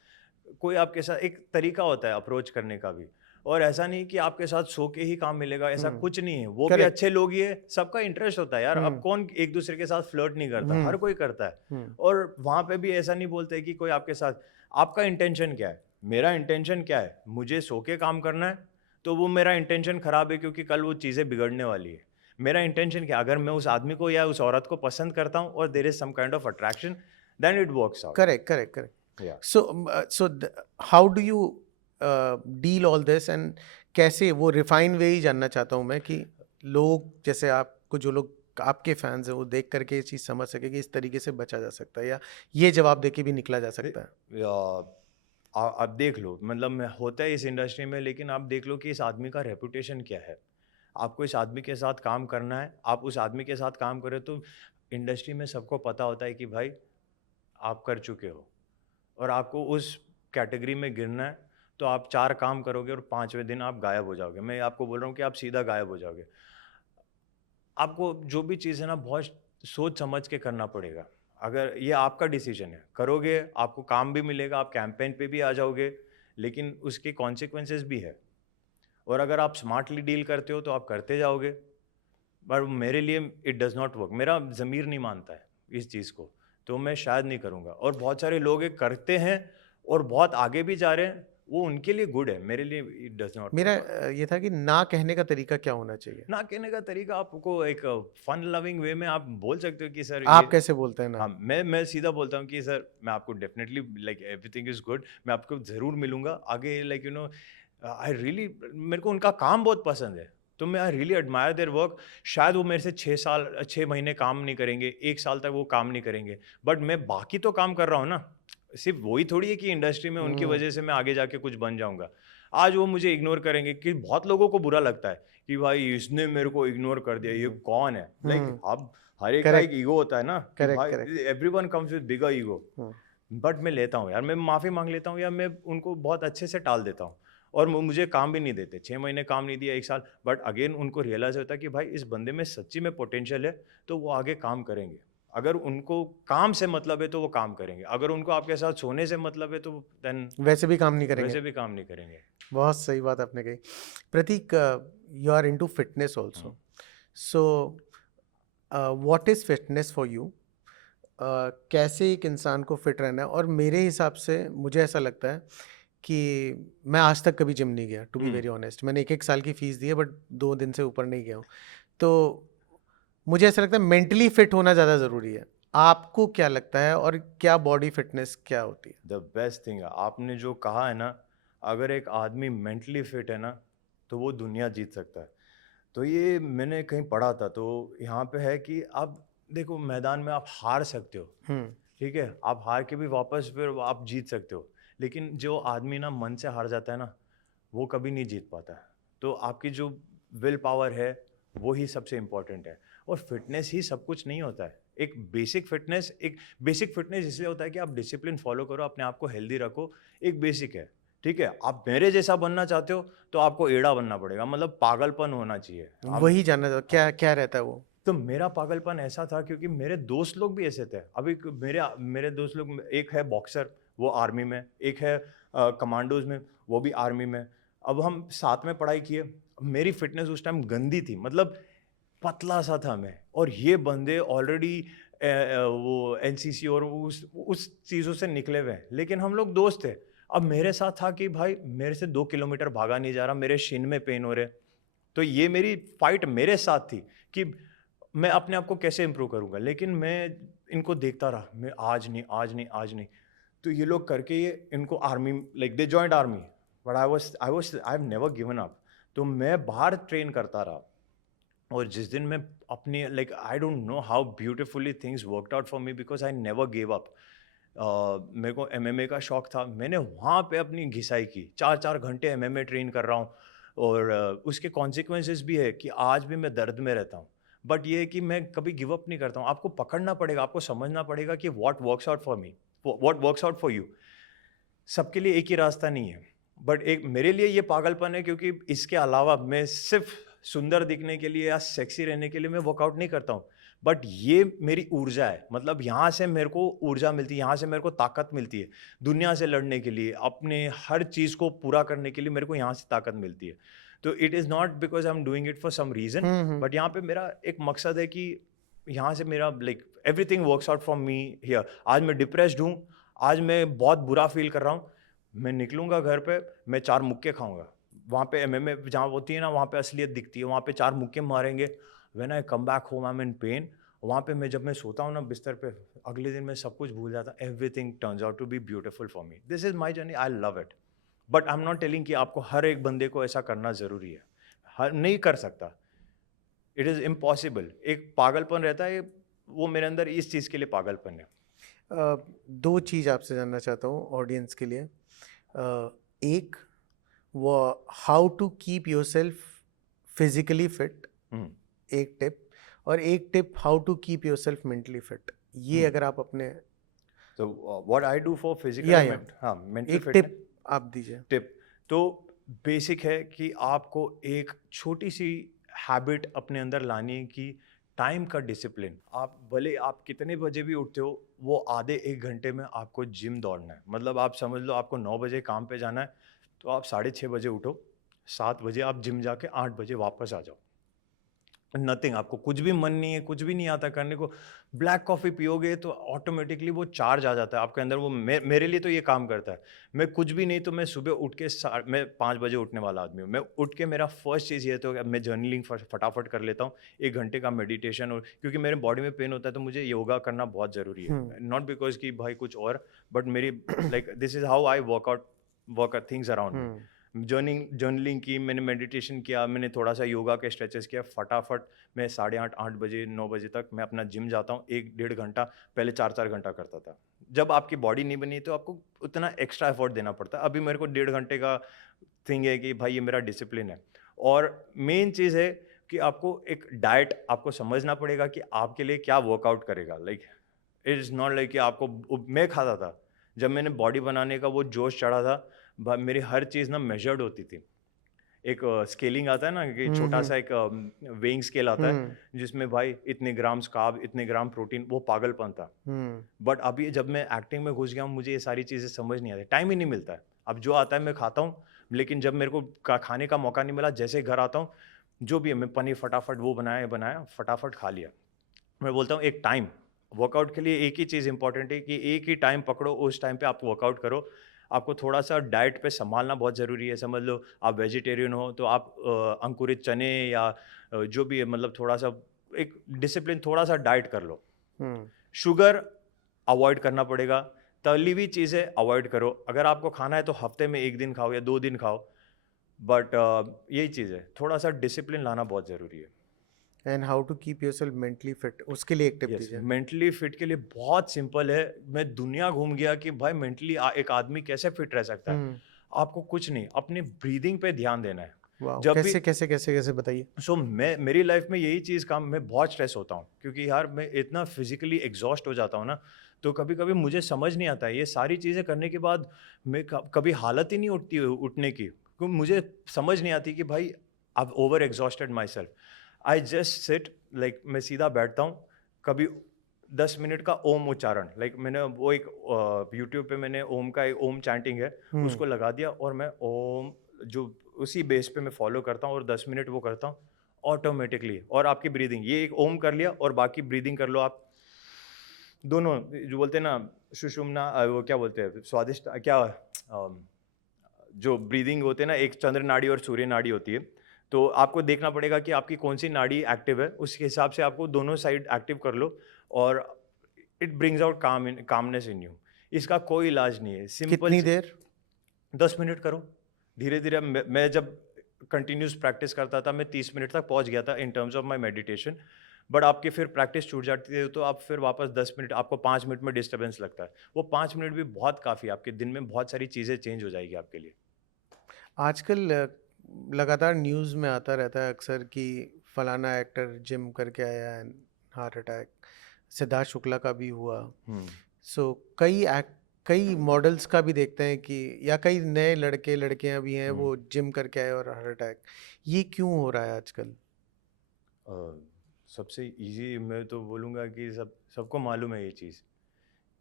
कोई आपके साथ एक तरीका होता है अप्रोच करने का भी, और ऐसा नहीं कि आपके साथ सो के ही काम मिलेगा, ऐसा कुछ नहीं है। वो भी Correct. अच्छे लोग ही है, सबका इंटरेस्ट होता है यार। अब कौन एक दूसरे के साथ फ्लर्ट नहीं करता, हर कोई करता है। और वहां पे भी ऐसा नहीं बोलते कि कोई आपके साथ, आपका इंटेंशन क्या है, मेरा इंटेंशन क्या है, मुझे सो के काम करना है, तो वो मेरा इंटेंशन खराब है क्योंकि कल वो चीज़ें बिगड़ने वाली है। मेरा इंटेंशन क्या, अगर मैं उस आदमी को या उस औरत को पसंद करता हूँ और there is some kind of attraction, then it works out. Correct correct correct. या so how do you deal all this and कैसे, वो रिफाइन वे ही जानना चाहता हूँ मैं, कि लोग जैसे आपको, जो लोग आपके फैंस हैं, वो देख करके ये चीज़ समझ सके कि इस तरीके से बचा जा सकता है, या ये जवाब दे के भी निकला जा सकता है. आप देख लो, मतलब होता है इस इंडस्ट्री में, लेकिन आप देख लो कि इस आदमी का रेपुटेशन क्या है। आपको इस आदमी के साथ काम करना है, आप उस आदमी के साथ काम करें तो इंडस्ट्री में सबको पता होता है कि भाई आप कर चुके हो और आपको उस कैटेगरी में गिरना है, तो आप 4 काम करोगे और 5वें दिन आप गायब हो जाओगे। मैं आपको बोल रहा हूँ कि आप सीधा गायब हो जाओगे। आपको जो भी चीज़ है ना, बहुत सोच समझ के करना पड़ेगा। अगर ये आपका डिसीजन है, करोगे आपको काम भी मिलेगा, आप कैंपेन पे भी आ जाओगे, लेकिन उसके कॉन्सिक्वेंसेस भी है। और अगर आप स्मार्टली डील करते हो तो आप करते जाओगे। पर मेरे लिए इट डज़ नॉट वर्क, मेरा ज़मीर नहीं मानता है इस चीज़ को, तो मैं शायद नहीं करूँगा। और बहुत सारे लोग ये करते हैं और बहुत आगे भी जा रहे हैं, वो उनके लिए गुड है, मेरे लिए इट डज़ नॉट। मेरा ये था कि ना कहने का तरीका क्या होना चाहिए. ना कहने का तरीका, आपको एक फन लविंग वे में आप बोल सकते हो कि सर आप कैसे बोलते हैं ना? हाँ, मैं सीधा बोलता हूँ कि सर मैं आपको definitely like everything is good, मैं आपको ज़रूर मिलूँगा आगे, like you know I really, मेरे को उनका काम बहुत पसंद है, तो मैं I really admire their work. शायद वो मेरे से 6 महीने काम नहीं करेंगे, 1 साल तक वो काम नहीं करेंगे, बट मैं बाकी तो काम कर रहा हूँ ना। सिर्फ वही थोड़ी है कि इंडस्ट्री में उनकी वजह से मैं आगे जाके कुछ बन जाऊँगा। आज वो मुझे इग्नोर करेंगे, कि बहुत लोगों को बुरा लगता है कि भाई इसने मेरे को इग्नोर कर दिया, ये कौन है। लाइक अब हर एक का एक ईगो होता है ना, कि Correct, भाई correct. Everyone comes with bigger ego. But मैं लेता हूँ यार, मैं माफ़ी मांग लेता हूँ, या मैं उनको बहुत अच्छे से टाल देता हूँ। और वो मुझे काम भी नहीं देते, 6 महीने काम नहीं दिया, 1 साल, बट अगेन उनको रियलाइज़ होता है कि भाई इस बंदे में सच्ची में पोटेंशियल है, तो वो आगे काम करेंगे। अगर उनको काम से मतलब है तो वो काम करेंगे, अगर उनको आपके साथ सोने से मतलब है तो देन वैसे भी काम नहीं करेंगे. वैसे भी काम नहीं करेंगे। बहुत सही बात आपने कही. Prateek, you are into fitness also. So what is fitness for you? कैसे एक इंसान को फिट रहना है? और मेरे हिसाब से मुझे ऐसा लगता है कि मैं आज तक कभी जिम नहीं गया, टू बी वेरी ऑनेस्ट. मैंने 1 साल की फीस दी है, बट 2 दिन से ऊपर नहीं गया हूँ. तो मुझे ऐसा लगता है मेंटली फिट होना ज़्यादा ज़रूरी है. आपको क्या लगता है, और क्या बॉडी फिटनेस क्या होती है? द बेस्ट थिंग, आपने जो कहा है ना, अगर एक आदमी मेंटली फिट है ना, तो वो दुनिया जीत सकता है। तो ये मैंने कहीं पढ़ा था, तो यहाँ पे है कि आप देखो, मैदान में आप हार सकते हो, ठीक है, आप हार के भी वापस फिर आप जीत सकते हो, लेकिन जो आदमी ना मन से हार जाता है ना, वो कभी नहीं जीत पाता है। तो आपकी जो विल पावर है, वो ही सबसे इम्पोर्टेंट है। और फिटनेस ही सब कुछ नहीं होता है। एक बेसिक फिटनेस इसलिए होता है कि आप डिसिप्लिन फॉलो करो, अपने आप को हेल्दी रखो, एक बेसिक है, ठीक है। आप मेरे जैसा बनना चाहते हो तो आपको एड़ा बनना पड़ेगा, मतलब पागलपन होना चाहिए। वही जानना था, क्या क्या रहता है वो? तो मेरा पागलपन ऐसा था क्योंकि मेरे दोस्त लोग भी ऐसे थे। अभी मेरे दोस्त लोग, एक है बॉक्सर, वो आर्मी में, एक है कमांडोज में, वो भी आर्मी में। अब हम साथ में पढ़ाई किए। मेरी फिटनेस उस टाइम गंदी थी, मतलब पतला सा था मैं, और ये बंदे ऑलरेडी वो एनसीसी और उस चीज़ों से निकले हुए हैं, लेकिन हम लोग दोस्त थे। अब मेरे साथ था कि भाई मेरे से 2 किलोमीटर भागा नहीं जा रहा, मेरे शिन में पेन हो रहे। तो ये मेरी फाइट मेरे साथ थी कि मैं अपने आप को कैसे इम्प्रूव करूंगा, लेकिन मैं इनको देखता रहा, मैं आज नहीं। तो ये लोग करके ये इनको army, like they joint army, but I have never given up. तो मैं बाहर ट्रेन करता रहा, और जिस दिन मैं अपनी, like I don't know how beautifully things worked out for me because I never give up. मेरे को एमएमए का शौक था, मैंने वहाँ पे अपनी घिसाई की, 4-4 घंटे एमएमए ट्रेन कर रहा हूँ, और उसके कॉन्सिक्वेंसेस भी है कि आज भी मैं दर्द में रहता हूँ। बट ये है कि मैं कभी गिव अप नहीं करता हूँ। आपको पकड़ना पड़ेगा, आपको समझना पड़ेगा कि what works out for me, what works out for you. सबके लिए एक ही रास्ता नहीं है, बट एक मेरे लिए ये पागलपन है, क्योंकि इसके अलावा मैं सिर्फ सुंदर दिखने के लिए या सेक्सी रहने के लिए मैं वर्कआउट नहीं करता हूँ। बट ये मेरी ऊर्जा है, मतलब यहाँ से मेरे को ऊर्जा मिलती है, यहाँ से मेरे को ताकत मिलती है दुनिया से लड़ने के लिए, अपने हर चीज़ को पूरा करने के लिए मेरे को यहाँ से ताकत मिलती है। तो it is not because I am doing it for some reason, but यहाँ पे मेरा एक मकसद है कि यहाँ से मेरा, like everything works out for me here. आज मैं डिप्रेस्ड हूँ, आज मैं बहुत बुरा फील कर रहा हूँ, मैं निकलूंगा घर पे, मैं 4 मुक्के खाऊंगा। वहाँ पे एमएमए जहाँ होती है ना, वहाँ पे असलियत दिखती है, वहाँ पे 4 मुक्के मारेंगे। When I come back home I am in pen. वहाँ पे जब मैं सोता हूँ ना बिस्तर पे, अगले दिन मैं सब कुछ भूल जाता। Everything turns out to be beautiful for me. This is my journey, I love it. But I am not telling कि आपको हर एक बंदे को ऐसा करना ज़रूरी है, हर नहीं कर सकता, इट इज़ इम्पॉसिबल। एक पागलपन रहता है, वो मेरे अंदर इस चीज़ के लिए पागलपन है। दो चीज़ आपसे जानना चाहता हूँ ऑडियंस के लिए। एक, वो how to keep yourself physically fit, एक टिप, और एक tip how to keep yourself mentally fit. ये अगर आप अपने, तो what I do for physical, हाँ, मेंटल एक फिटनेस, टिप आप दीजिए। टिप तो बेसिक है कि आपको एक छोटी सी हैबिट अपने अंदर लानी है कि टाइम का डिसिप्लिन। आप भले आप कितने बजे भी उठते हो, वो आधे 1 घंटे में आपको जिम दौड़ना है। मतलब आप समझ लो आपको 9 बजे काम पे जाना है, तो आप 6:30 बजे उठो, 7 बजे आप जिम जाके 8 बजे वापस आ जाओ। नथिंग, आपको कुछ भी मन नहीं है, कुछ भी नहीं आता करने को, ब्लैक कॉफ़ी पियोगे तो ऑटोमेटिकली वो चार्ज आ जाता है आपके अंदर। वो मेरे लिए तो ये काम करता है। मैं कुछ भी नहीं तो मैं सुबह उठ के मैं 5 बजे उठने वाला आदमी हूँ। मैं उठ के मेरा फर्स्ट चीज़ ये तो मैं जर्नलिंग फटाफट कर लेता हूँ, 1 घंटे का मेडिटेशन। और क्योंकि मेरे बॉडी में पेन होता है तो मुझे योगा करना बहुत ज़रूरी है, नॉट बिकॉज कि भाई कुछ और, बट मेरी like this is how I work things around me. Journaling की मैंने, मेडिटेशन किया मैंने, थोड़ा सा योगा के स्ट्रेचेस किया, फटाफट मैं 8:30 8 बजे 9 बजे तक मैं अपना जिम जाता हूँ। 1-1.5 घंटा, पहले 4-4 घंटा करता था। जब आपकी बॉडी नहीं बनी तो आपको उतना एक्स्ट्रा एफर्ट देना पड़ता है। अभी मेरे को 1.5 घंटे का थिंग है कि भाई ये मेरा डिसिप्लिन है। और मेन चीज़ है कि आपको एक डाइट आपको समझना पड़ेगा कि आपके लिए क्या वर्कआउट करेगा। Like it is not like कि आपको, मैं खाता था जब मैंने बॉडी बनाने का वो जोश चढ़ा था, मेरी हर चीज़ ना मेजर्ड होती थी। एक स्केलिंग आता है ना कि छोटा सा एक वेइंग स्केल आता है जिसमें भाई इतने ग्राम्स कार्ब, इतने ग्राम प्रोटीन, वो पागलपन था। बट अभी जब मैं एक्टिंग में घुस गया हूँ, मुझे ये सारी चीज़ें समझ नहीं आती, टाइम ही नहीं मिलता है। अब जो आता है मैं खाता हूँ, लेकिन जब मेरे को खाने का मौका नहीं मिला, जैसे घर आता हूँ जो भी है, मैं पनीर फटाफट वो बनाया फटाफट खा लिया। मैं बोलता हूँ एक टाइम वर्कआउट के लिए एक ही चीज़ इंपॉर्टेंट है कि एक ही टाइम पकड़ो, उस टाइम पे आप वर्कआउट करो। आपको थोड़ा सा डाइट पे संभालना बहुत ज़रूरी है। समझ लो आप वेजिटेरियन हो तो आप अंकुरित चने या जो भी है, मतलब थोड़ा सा एक डिसिप्लिन, थोड़ा सा डाइट कर लो। शुगर अवॉइड करना पड़ेगा, तली हुई चीज़ें अवॉइड करो। अगर आपको खाना है तो हफ्ते में 1 दिन खाओ या 2 दिन खाओ, बट यही चीज़ है, थोड़ा सा डिसिप्लिन लाना बहुत ज़रूरी है। And how to keep yourself mentally fit, उसके लिए एक टिप दीजिए। मेंटली फिट के लिए बहुत सिंपल है। मैं दुनिया घूम गया कि भाई मेंटली एक आदमी कैसे फिट रह सकता है। आपको कुछ नहीं, अपनी ब्रीदिंग पे ध्यान देना है। वाह, जब भी कैसे बताइए। मेरी लाइफ में यही चीज़ काम मैं बहुत स्ट्रेस होता हूँ क्योंकि यार मैं इतना फिजिकली एग्जॉस्ट हो जाता हूँ ना, तो कभी कभी मुझे समझ नहीं आता है ये सारी चीज़ें करने के बाद मैं कभी हालत ही नहीं उठती उठने की, क्योंकि मुझे समझ नहीं आती कि भाई आई over exhausted my self. I just sit, like मैं सीधा बैठता हूँ, कभी 10 मिनट का ओम उच्चारण, लाइक मैंने वो एक यूट्यूब पे मैंने ओम का एक ओम चैंटिंग है हम्म। उसको लगा दिया और मैं ओम जो उसी बेस पे मैं फॉलो करता हूँ और 10 मिनट वो करता हूँ ऑटोमेटिकली। और आपकी ब्रीदिंग, ये एक ओम कर लिया और बाकी ब्रीदिंग कर लो आप दोनों, जो बोलते हैं ना सुषुम्ना, वो क्या बोलते हैं स्वादिष्ट क्या, जो ब्रीदिंग होते हैं ना, एक चंद्र नाड़ी और सूर्य नाड़ी होती है, तो आपको देखना पड़ेगा कि आपकी कौन सी नाड़ी एक्टिव है, उसके हिसाब से आपको दोनों साइड एक्टिव कर लो और it brings out calmness in you. इसका कोई इलाज नहीं है, सिंपल। कितनी देर? 10 मिनट करो धीरे धीरे। मैं जब कंटिन्यूस प्रैक्टिस करता था मैं 30 मिनट तक पहुंच गया था इन terms of my meditation. But आपकी फिर प्रैक्टिस छूट जाती है तो आप फिर वापस 10 मिनट, आपको 5 मिनट में डिस्टर्बेंस लगता है, वो 5 मिनट भी बहुत काफ़ी है, आपके दिन में बहुत सारी चीज़ें चेंज हो जाएगी आपके लिए। आजकल लगातार न्यूज़ में आता रहता है अक्सर कि फलाना एक्टर जिम करके आया and heart attack. Siddharth Shukla का भी हुआ। सो कई मॉडल्स का भी देखते हैं कि या कई नए लड़के लड़कियां भी हैं वो जिम करके आए और हार्ट अटैक। ये क्यों हो रहा है आजकल? सबसे इजी मैं तो बोलूँगा कि सबको मालूम है ये चीज़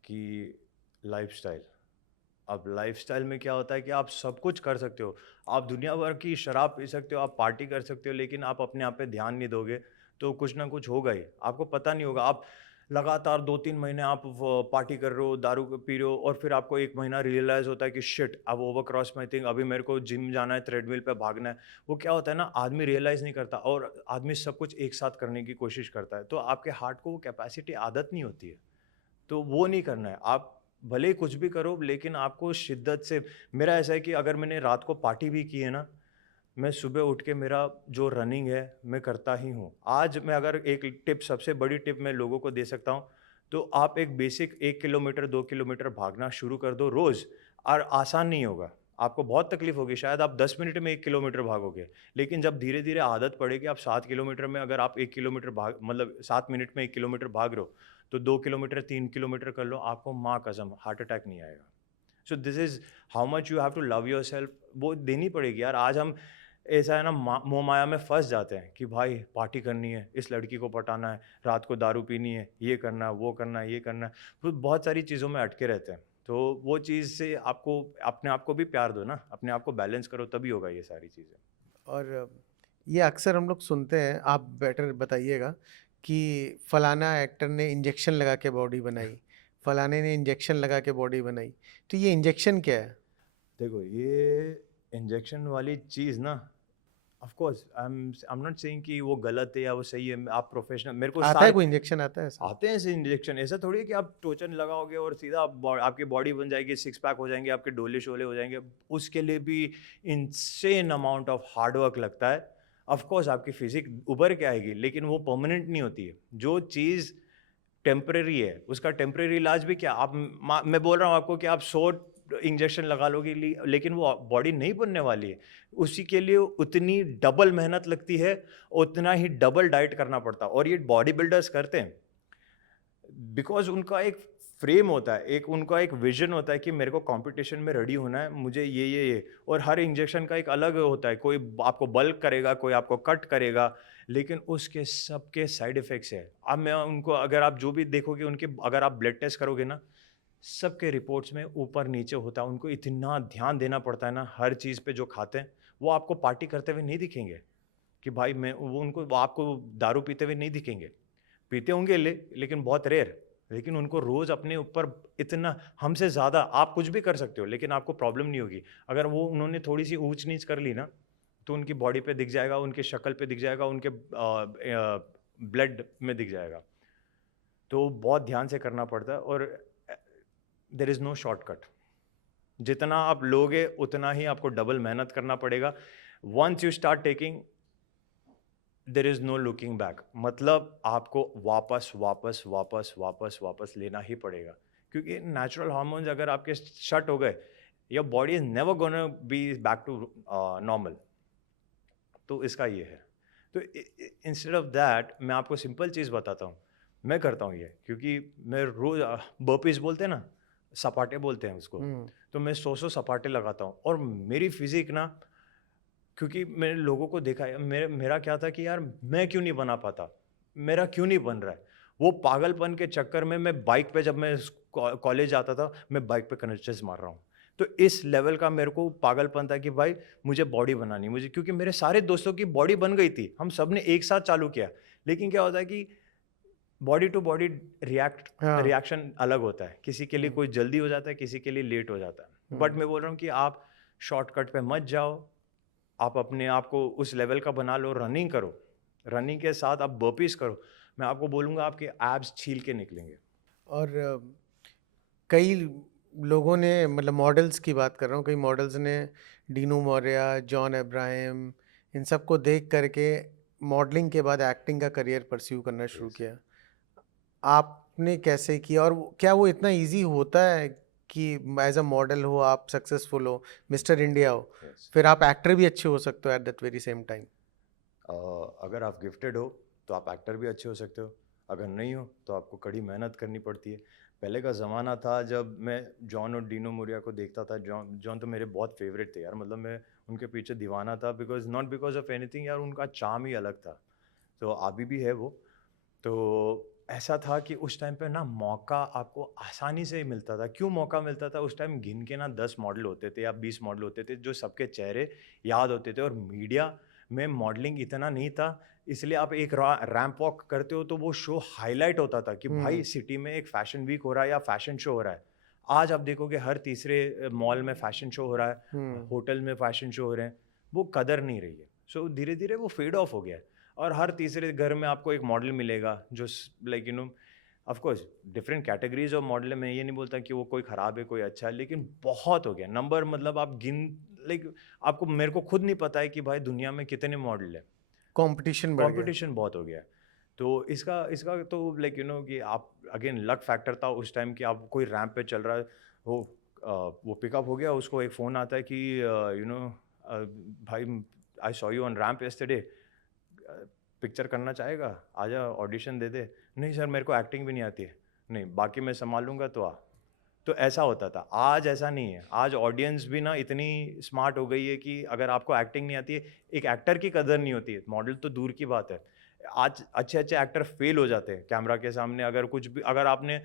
कि लाइफस्टाइल। अब लाइफस्टाइल में क्या होता है कि आप सब कुछ कर सकते हो, आप दुनिया भर की शराब पी सकते हो, आप पार्टी कर सकते हो, लेकिन आप अपने आप पे ध्यान नहीं दोगे तो कुछ ना कुछ होगा ही, आपको पता नहीं होगा। आप लगातार 2-3 महीने आप पार्टी कर रहे हो, दारू पी रहे हो और फिर आपको 1 महीना रियलाइज होता है कि शिट अब ओवर क्रॉस माई थिंग, अभी मेरे को जिम जाना है, थ्रेडमिल पे भागना है। वो क्या होता है ना, आदमी रियलाइज नहीं करता और आदमी सब कुछ एक साथ करने की कोशिश करता है, तो आपके हार्ट को वो कैपेसिटी आदत नहीं होती है, तो वो नहीं करना है। आप भले ही कुछ भी करो लेकिन आपको शिद्दत से, मेरा ऐसा है कि अगर मैंने रात को पार्टी भी की है ना, मैं सुबह उठ के मेरा जो रनिंग है मैं करता ही हूँ। आज मैं अगर एक टिप, सबसे बड़ी टिप मैं लोगों को दे सकता हूँ, तो आप एक बेसिक 1 किलोमीटर 2 किलोमीटर भागना शुरू कर दो रोज़। और आसान नहीं होगा, आपको बहुत तकलीफ होगी, शायद आप 10 मिनट में 1 किलोमीटर भागोगे, लेकिन जब धीरे धीरे आदत पड़ेगी, आप 7 किलोमीटर में, अगर आप 1 किलोमीटर भाग मतलब 7 मिनट में 1 किलोमीटर भाग रहे हो, तो 2 किलोमीटर 3 किलोमीटर कर लो, आपको माँ कसम हार्ट अटैक नहीं आएगा। So this is how much you have to love yourself, वो देनी पड़ेगी यार। आज हम ऐसा है ना, मोह माया में फंस जाते हैं कि भाई पार्टी करनी है, इस लड़की को पटाना है, रात को दारू पीनी है, ये करना है, वो करना है, ये करना है, तो बहुत सारी चीज़ों में अटके रहते हैं। तो वो चीज़ से आपको अपने आप को भी प्यार दो ना, अपने आप को बैलेंस करो, तभी होगा ये सारी चीज़ें। और ये अक्सर हम लोग सुनते हैं, आप बेटर बताइएगा, कि फलाना एक्टर ने इंजेक्शन लगा के बॉडी बनाई, फलाने ने इंजेक्शन लगा के बॉडी बनाई। तो ये इंजेक्शन क्या है? देखो ये इंजेक्शन वाली चीज़ ना, of course I am not saying कि वो गलत है या वो सही है, आप प्रोफेशनल, मेरे को आता है सारे कोई इंजेक्शन आता है ऐसा? आते हैं ऐसे इंजेक्शन। ऐसा थोड़ी है कि आप टोचन लगाओगे और सीधा आपकी बॉडी बन जाएगी, सिक्स पैक हो जाएंगे, आपके डोले शोले हो जाएंगे। उसके लिए भी insane amount of hard work लगता है। ऑफ कोर्स आपकी फिजिक उभर के आएगी, लेकिन वो परमानेंट नहीं होती है। जो चीज़ टेम्परेरी है उसका टेम्परेरी इलाज भी क्या, आप मैं बोल रहा हूँ आपको कि आप 100 इंजेक्शन लगा लोगे लेकिन वो बॉडी नहीं बनने वाली है। उसी के लिए उतनी डबल मेहनत लगती है, उतना ही डबल डाइट करना पड़ता है, और ये बॉडी बिल्डर्स करते हैं बिकॉज उनका एक फ्रेम होता है, एक उनका एक विजन होता है कि मेरे को कंपटीशन में रेडी होना है, मुझे ये। और हर इंजेक्शन का एक अलग होता है, कोई आपको बल्क करेगा, कोई आपको कट करेगा, लेकिन उसके सबके साइड इफेक्ट्स है। अब मैं उनको, अगर आप जो भी देखोगे उनके, अगर आप ब्लड टेस्ट करोगे ना, सबके रिपोर्ट्स में ऊपर नीचे होता है। उनको इतना ध्यान देना पड़ता है ना हर चीज़ पे जो खाते हैं। वो आपको पार्टी करते हुए नहीं दिखेंगे कि भाई मैं वो, उनको वो आपको दारू पीते हुए नहीं दिखेंगे, पीते होंगे लेकिन बहुत रेयर। लेकिन उनको रोज अपने ऊपर इतना, हमसे ज़्यादा आप कुछ भी कर सकते हो लेकिन आपको प्रॉब्लम नहीं होगी। अगर वो उन्होंने थोड़ी सी ऊंच नीच कर ली ना, तो उनकी बॉडी पे दिख जाएगा, उनके शक्ल पे दिख जाएगा, उनके ब्लड में दिख जाएगा। तो बहुत ध्यान से करना पड़ता है और देर इज़ नो शॉर्टकट। जितना आप लोगे उतना ही आपको डबल मेहनत करना पड़ेगा। Once you start taking, there is no looking back, मतलब आपको वापस वापस वापस वापस वापस लेना ही पड़ेगा, क्योंकि नेचुरल हार्मोन्स अगर आपके शट हो गए, your body is never gonna be back to normal. तो इसका ये है। तो इंस्टेड ऑफ दैट मैं आपको सिंपल चीज़ बताता हूँ, मैं करता हूँ ये, क्योंकि मैं रोज़ बर्पीज बोलते हैं ना, सपाटे बोलते हैं उसको, तो मैं 100 सपाटे लगाता हूँ। और मेरी फिजिक ना, क्योंकि मैंने लोगों को देखा है, मेरा क्या था कि यार मैं क्यों नहीं बना पाता, मेरा क्यों नहीं बन रहा है। वो पागलपन के चक्कर में मैं बाइक पे, जब मैं कॉलेज आता था, मैं बाइक पे कनेक्टर्स मार रहा हूँ। तो इस लेवल का मेरे को पागलपन था कि भाई मुझे बॉडी बनानी, मुझे, क्योंकि मेरे सारे दोस्तों की बॉडी बन गई थी, हम सब ने एक साथ चालू किया। लेकिन क्या होता है कि बॉडी टू बॉडी हाँ। रिएक्शन अलग होता है, किसी के लिए कोई जल्दी हो जाता है, किसी के लिए लेट हो जाता है। बट मैं बोल रहा हूँ कि आप शॉर्टकट पे मत जाओ, आप अपने आप को उस लेवल का बना लो, रनिंग करो, रनिंग के साथ आप बर्पीज करो, मैं आपको बोलूँगा आपके एब्स छील के निकलेंगे। और कई लोगों ने, मतलब मॉडल्स की बात कर रहा हूँ, कई मॉडल्स ने डीनू मौर्य, जॉन अब्राहम, इन सबको देख करके मॉडलिंग के बाद एक्टिंग का करियर परस्यू करना शुरू Yes, किया। आपने कैसे किया, और क्या वो इतना इजी होता है कि एज अ मॉडल हो, आप सक्सेसफुल हो, मिस्टर इंडिया हो, yes. फिर आप एक्टर भी अच्छे हो सकते हो at that very same time? अगर आप गिफ्टेड हो तो आप एक्टर भी अच्छे हो सकते हो, अगर नहीं हो तो आपको कड़ी मेहनत करनी पड़ती है। पहले का ज़माना था जब मैं जॉन और डीनो मोरिया को देखता था, जॉन जॉन तो मेरे बहुत फेवरेट थे यार, मतलब मैं उनके पीछे दीवाना था, because not because of anything यार, उनका चार्म ही अलग था। तो अभी भी है वो। तो ऐसा था कि उस टाइम पे ना मौका आपको आसानी से ही मिलता था। क्यों मौका मिलता था? उस टाइम गिन के ना 10 मॉडल होते थे या 20 मॉडल होते थे जो सबके चेहरे याद होते थे, और मीडिया में मॉडलिंग इतना नहीं था, इसलिए आप एक रैंप वॉक करते हो तो वो शो हाईलाइट होता था कि भाई सिटी में एक फैशन वीक हो रहा है या फैशन शो हो रहा है। आज आप देखोगे हर तीसरे मॉल में फैशन शो हो रहा है, होटल में फैशन शो हो रहे हैं, वो कदर नहीं रही है। सो धीरे धीरे वो फेड ऑफ हो गया है। और हर तीसरे घर में आपको एक मॉडल मिलेगा जो, like you no, of course different categories of model है, मैं ये नहीं बोलता कि वो कोई ख़राब है कोई अच्छा है, लेकिन बहुत हो गया नंबर, मतलब आप गिन, लाइक आपको, मेरे को खुद नहीं पता है कि भाई दुनिया में कितने मॉडल है, कंपटीशन बढ़ गया। कंपटीशन बहुत हो गया है। तो इसका इसका तो लाइक यू नो कि आप, अगेन लक फैक्टर था उस टाइम कि आप कोई रैंप पे चल रहा है, वो पिकअप हो गया, उसको एक फ़ोन आता है कि यू नो भाई, I saw you on ramp yesterday, picture करना चाहेगा, आजा ऑडिशन दे दे। नहीं सर मेरे को एक्टिंग भी नहीं आती है। नहीं बाकी मैं संभाल लूँगा, तो आ। तो ऐसा होता था। आज ऐसा नहीं है, आज ऑडियंस भी ना इतनी स्मार्ट हो गई है कि अगर आपको एक्टिंग नहीं आती है, एक एक्टर की कदर नहीं होती है, मॉडल तो दूर की बात है। आज अच्छे अच्छे एक्टर फेल हो जाते हैं कैमरा के सामने। अगर कुछ भी, अगर आपने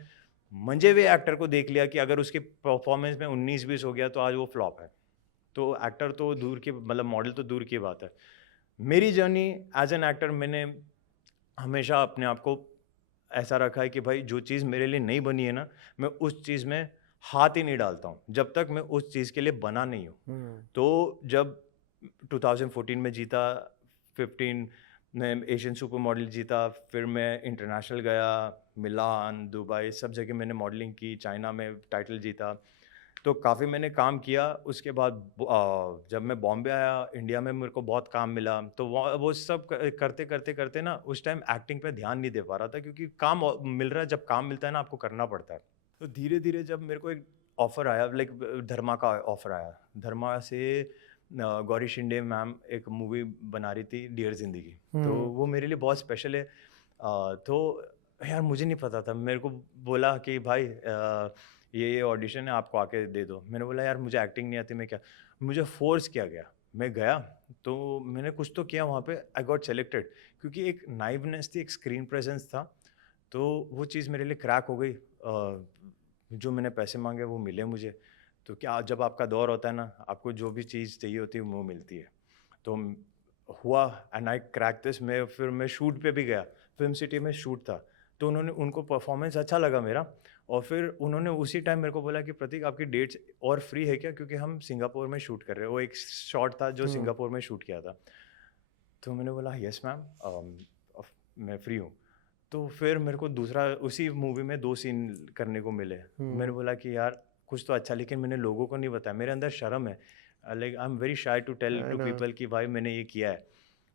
मंजे हुए एक्टर को देख लिया कि अगर उसके परफॉर्मेंस में 19-20 हो गया तो आज वो फ्लॉप है। तो एक्टर तो दूर की, मतलब मॉडल तो दूर की बात है। मेरी जर्नी एज एन एक्टर, मैंने हमेशा अपने आप को ऐसा रखा है कि भाई जो चीज़ मेरे लिए नहीं बनी है ना, मैं उस चीज़ में हाथ ही नहीं डालता हूँ जब तक मैं उस चीज़ के लिए बना नहीं हूँ। तो जब 2014 में जीता, 15 में एशियन सुपर मॉडल जीता, फिर मैं इंटरनेशनल गया, मिलान, दुबई, सब जगह मैंने मॉडलिंग की, चाइना में टाइटल जीता। तो काफ़ी मैंने काम किया। उसके बाद जब मैं बॉम्बे आया, इंडिया में मेरे को बहुत काम मिला, तो वो सब करते करते करते ना उस टाइम एक्टिंग पे ध्यान नहीं दे पा रहा था, क्योंकि काम मिल रहा है, जब काम मिलता है ना आपको करना पड़ता है। तो धीरे धीरे जब मेरे को एक ऑफर आया, लाइक धर्मा का ऑफर आया, धर्मा से गौरी शिंदे मैम एक मूवी बना रही थी, डियर जिंदगी, तो वो मेरे लिए बहुत स्पेशल है। तो यार मुझे नहीं पता था, मेरे को बोला कि भाई ये ऑडिशन है, आपको आके दे दो। मैंने बोला यार मुझे एक्टिंग नहीं आती, मैं क्या, मुझे फोर्स किया गया, मैं गया, तो मैंने कुछ तो किया वहाँ पे, आई गॉट सेलेक्टेड, क्योंकि एक नाइवनेस थी, एक स्क्रीन प्रेजेंस था, तो वो चीज़ मेरे लिए क्रैक हो गई। जो मैंने पैसे मांगे वो मिले मुझे। तो क्या, जब आपका दौर होता है ना, आपको जो भी चीज़ चाहिए होती है वो मिलती है। तो हुआ, एंड आई क्रैक दिस। मैं शूट पे भी गया, फिल्म सिटी में शूट था, तो उनको परफॉर्मेंस अच्छा लगा मेरा, और फिर उन्होंने उसी टाइम मेरे को बोला कि प्रतीक आपकी डेट्स और फ्री है क्या, क्योंकि हम सिंगापुर में शूट कर रहे हैं। वो एक शॉट था जो सिंगापुर में शूट किया था। तो मैंने बोला यस मैम, मैं फ्री हूँ। तो फिर मेरे को दूसरा, उसी मूवी में 2 सीन करने को मिले। मैंने बोला कि यार कुछ तो अच्छा, लेकिन मैंने लोगों को नहीं बताया, मेरे अंदर शर्म है, like I am very shy to tell I to know. People कि भाई मैंने ये किया है।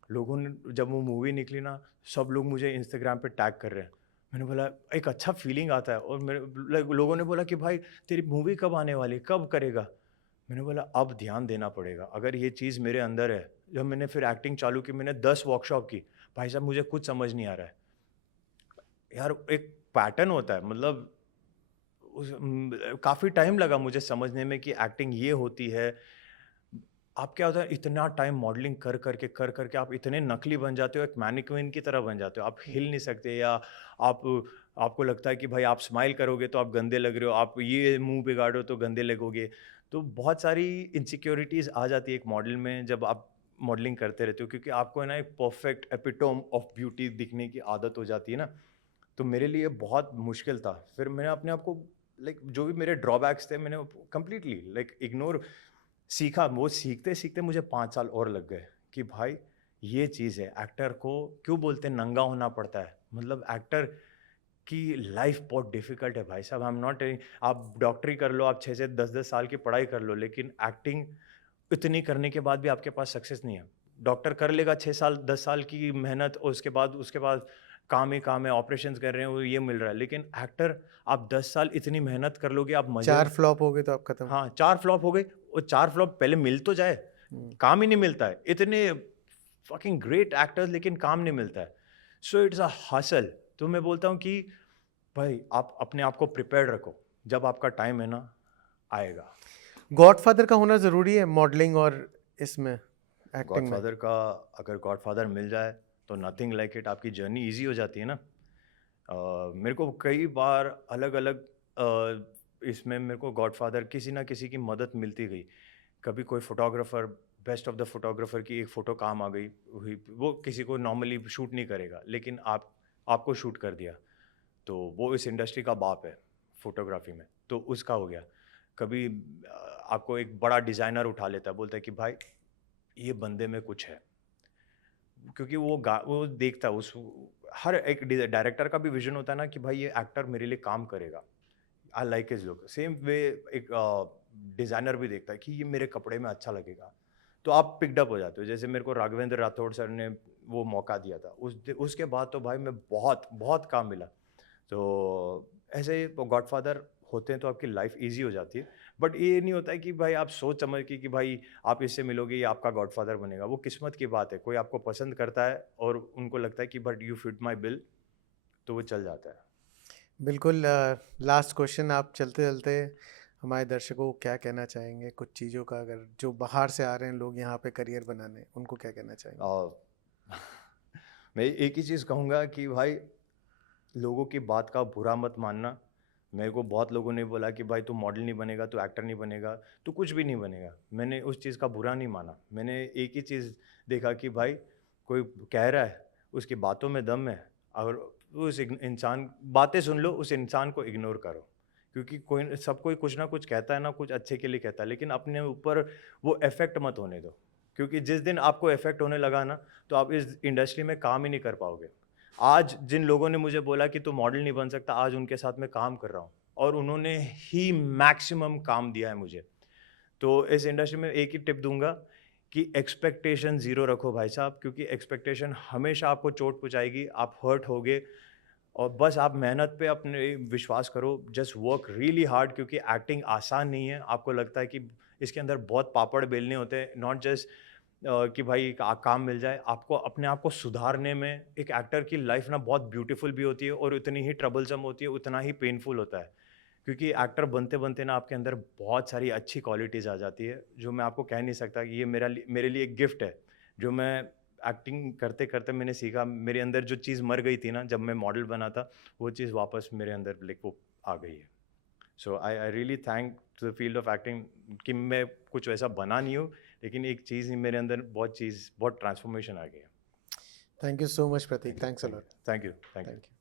लोगों ने, जब वो मूवी निकली ना, सब लोग मुझे इंस्टाग्राम पे टैग कर रहे हैं। मैंने बोला एक अच्छा फीलिंग आता है, और मेरे लोगों ने बोला कि भाई तेरी मूवी कब आने वाली, कब करेगा। मैंने बोला अब ध्यान देना पड़ेगा, अगर ये चीज़ मेरे अंदर है। जब मैंने फिर एक्टिंग चालू की, मैंने 10 वर्कशॉप की, भाई साहब मुझे कुछ समझ नहीं आ रहा है। यार एक पैटर्न होता है, मतलब काफ़ी टाइम लगा मुझे समझने में कि एक्टिंग ये होती है। आप क्या होता है, इतना टाइम मॉडलिंग कर करके आप इतने नकली बन जाते हो, एक मैनिक्विन की तरह बन जाते हो। आप हिल नहीं सकते, या आप आपको लगता है कि भाई आप स्माइल करोगे तो आप गंदे लग रहे हो, आप ये मुंह बिगाड़ो तो गंदे लगोगे। तो बहुत सारी इनसिक्योरिटीज़ आ जाती है एक मॉडल में जब आप मॉडलिंग करते रहते हो, क्योंकि आपको है ना एक परफेक्ट एपिटोम ऑफ ब्यूटी दिखने की आदत हो जाती है ना। तो मेरे लिए बहुत मुश्किल था। फिर मैंने अपने आप को लाइक जो भी मेरे ड्रॉबैक्स थे मैंने कंप्लीटली लाइक इग्नोर सीखा। वो सीखते-सीखते मुझे 5 साल और लग गए कि भाई ये चीज़ है, एक्टर को क्यों बोलते हैं नंगा होना पड़ता है। मतलब एक्टर की लाइफ बहुत डिफ़िकल्ट है भाई साहब। आई एम नॉट टेलिंग आप डॉक्टरी कर लो, आप 6 से 10-10 साल की पढ़ाई कर लो, लेकिन एक्टिंग इतनी करने के बाद भी आपके पास सक्सेस नहीं है। डॉक्टर कर लेगा 6 साल 10 साल की मेहनत और उसके बाद काम ही काम है, ऑपरेशंस कर रहे हैं, वो ये मिल रहा है। लेकिन एक्टर आप 10 साल इतनी मेहनत कर लोगे, आप मज़े 4 फ्लॉप हो गए तो आप खत्म। हाँ, 4 फ्लॉप हो गई और 4 फ्लॉप पहले मिल तो जाए, हुँ। काम ही नहीं मिलता है। इतने फकिंग ग्रेट एक्टर्स लेकिन काम नहीं मिलता है। So it's a hustle. तो मैं बोलता हूँ कि भाई आप अपने आप को प्रिपेयर्ड रखो, जब आपका टाइम है ना, आएगा। गॉडफ़ादर का होना ज़रूरी है मॉडलिंग और इसमें एक्टिंग में? गॉडफ़ादर का अगर गॉडफ़ादर मिल जाए तो नथिंग लाइक इट, आपकी जर्नी ईज़ी हो जाती है ना। मेरे को कई बार अलग-अलग इसमें मेरे को गॉडफ़ादर किसी ना किसी की मदद मिलती गई। कभी कोई photographer, best of the photographer की एक फ़ोटो काम आ गई, हुई वो किसी को नॉर्मली शूट नहीं करेगा, लेकिन आपको शूट कर दिया, तो वो इस इंडस्ट्री का बाप है फ़ोटोग्राफ़ी में, तो उसका हो गया। कभी आपको एक बड़ा डिज़ाइनर उठा लेता है, बोलता है कि भाई ये बंदे में कुछ है। क्योंकि वो देखता है उस हर एक डायरेक्टर का भी विज़न होता है ना कि भाई ये एक्टर मेरे लिए काम करेगा। I like his look. Same way एक डिज़ाइनर भी देखता है कि ये मेरे कपड़े में अच्छा लगेगा। तो आप पिक्ड अप हो जाते हो। जैसे मेरे को राघवेंद्र राठौड़ सर ने वो मौका दिया था। उसके बाद तो भाई मैं बहुत, बहुत काम मिला। तो ऐसे गॉडफ़ादर होते हैं तो आपकी लाइफ ईज़ी हो जाती है। बट ये नहीं होता है कि भाई आप सोच समझ के कि भाई आप इससे मिलोगे ये आपका गॉडफ़ादर बनेगा। वो किस्मत की बात है। कोई आपको पसंद करता है और उनको लगता है कि but you fit my bill, तो वो चल जाता है। बिल्कुल। लास्ट क्वेश्चन, आप चलते-चलते हमारे दर्शकों को क्या कहना चाहेंगे? कुछ चीज़ों का, अगर जो बाहर से आ रहे हैं लोग यहाँ पे करियर बनाने, उनको क्या कहना चाहेंगे? मैं एक ही चीज़ कहूँगा कि भाई लोगों की बात का बुरा मत मानना। मेरे को बहुत लोगों ने बोला कि भाई तू मॉडल नहीं बनेगा, तू एक्टर नहीं बनेगा, तू कुछ भी नहीं बनेगा। मैंने उस चीज़ का बुरा नहीं माना। मैंने एक ही चीज़ देखा कि भाई कोई कह रहा है, उसकी बातों में दम है, और उस इंसान बातें सुन लो, उस इंसान को इग्नोर करो। क्योंकि सब कोई कुछ ना कुछ कहता है ना, कुछ अच्छे के लिए कहता है, लेकिन अपने ऊपर वो इफ़ेक्ट मत होने दो। क्योंकि जिस दिन आपको इफ़ेक्ट होने लगा ना, तो आप इस इंडस्ट्री में काम ही नहीं कर पाओगे। आज जिन लोगों ने मुझे बोला कि तू मॉडल नहीं बन सकता, आज उनके साथ मैं काम कर रहा हूँ और उन्होंने ही मैक्सिमम काम दिया है मुझे। तो इस इंडस्ट्री में एक ही टिप दूँगा कि एक्सपेक्टेशन ज़ीरो रखो भाई साहब, क्योंकि एक्सपेक्टेशन हमेशा आपको चोट पहुँचाएगी, आप हर्ट होगे। और बस आप मेहनत पे अपने विश्वास करो, जस्ट वर्क रियली हार्ड, क्योंकि एक्टिंग आसान नहीं है। आपको लगता है कि इसके अंदर बहुत पापड़ बेलने होते हैं, नॉट जस्ट कि भाई काम मिल जाए। आपको अपने आप को सुधारने में, एक एक्टर की लाइफ ना बहुत ब्यूटीफुल भी होती है और उतनी ही ट्रबलसम होती है, उतना ही पेनफुल होता है। क्योंकि एक्टर बनते-बनते ना आपके अंदर बहुत सारी अच्छी क्वालिटीज़ आ जाती है, जो मैं आपको कह नहीं सकता कि ये मेरे लिए एक गिफ्ट है, जो मैं एक्टिंग करते-करते मैंने सीखा। मेरे अंदर जो चीज़ मर गई थी ना, जब मैं मॉडल बना था, वो चीज़ वापस मेरे अंदर लाइक वो आ गई है। So I really thank to the field of acting कि मैं कुछ वैसा बना नहीं हूँ, लेकिन एक चीज़ मेरे अंदर बहुत ट्रांसफॉर्मेशन आ गई है। Thank you so much Prateek. Thanks a thank you, lot. Thank you, thank you. Thank you.